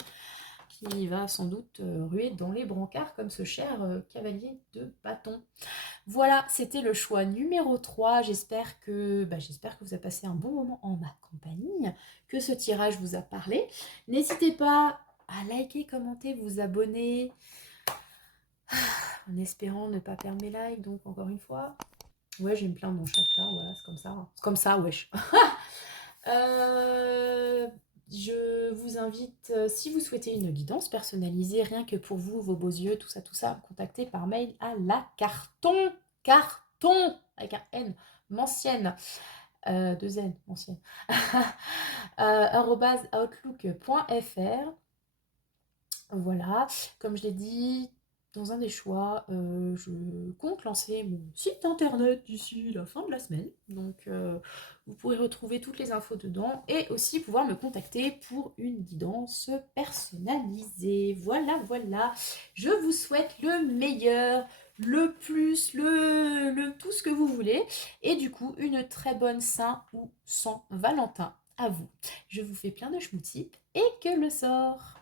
qui va sans doute ruer dans les brancards comme ce cher cavalier de bâton. Voilà, c'était le choix numéro 3. J'espère que vous avez passé un bon moment en ma compagnie, que ce tirage vous a parlé. N'hésitez pas à liker, commenter, vous abonner, en espérant ne pas perdre mes likes, donc encore une fois. Ouais, je vais me plaindre dans chaque tas, voilà, c'est comme ça. C'est comme ça, wesh. Je vous invite, si vous souhaitez une guidance personnalisée, rien que pour vous, vos beaux yeux, tout ça, à me contacter par mail à la carton, avec un N, Mancienne, 2 N, Mancienne, @outlook.fr. Voilà, comme je l'ai dit, dans un des choix, je compte lancer mon site internet d'ici la fin de la semaine. Donc, vous pourrez retrouver toutes les infos dedans et aussi pouvoir me contacter pour une guidance personnalisée. Voilà, voilà. Je vous souhaite le meilleur, le plus, tout ce que vous voulez. Et du coup, une très bonne Saint ou Saint Valentin à vous. Je vous fais plein de schmoutipes et que le sort.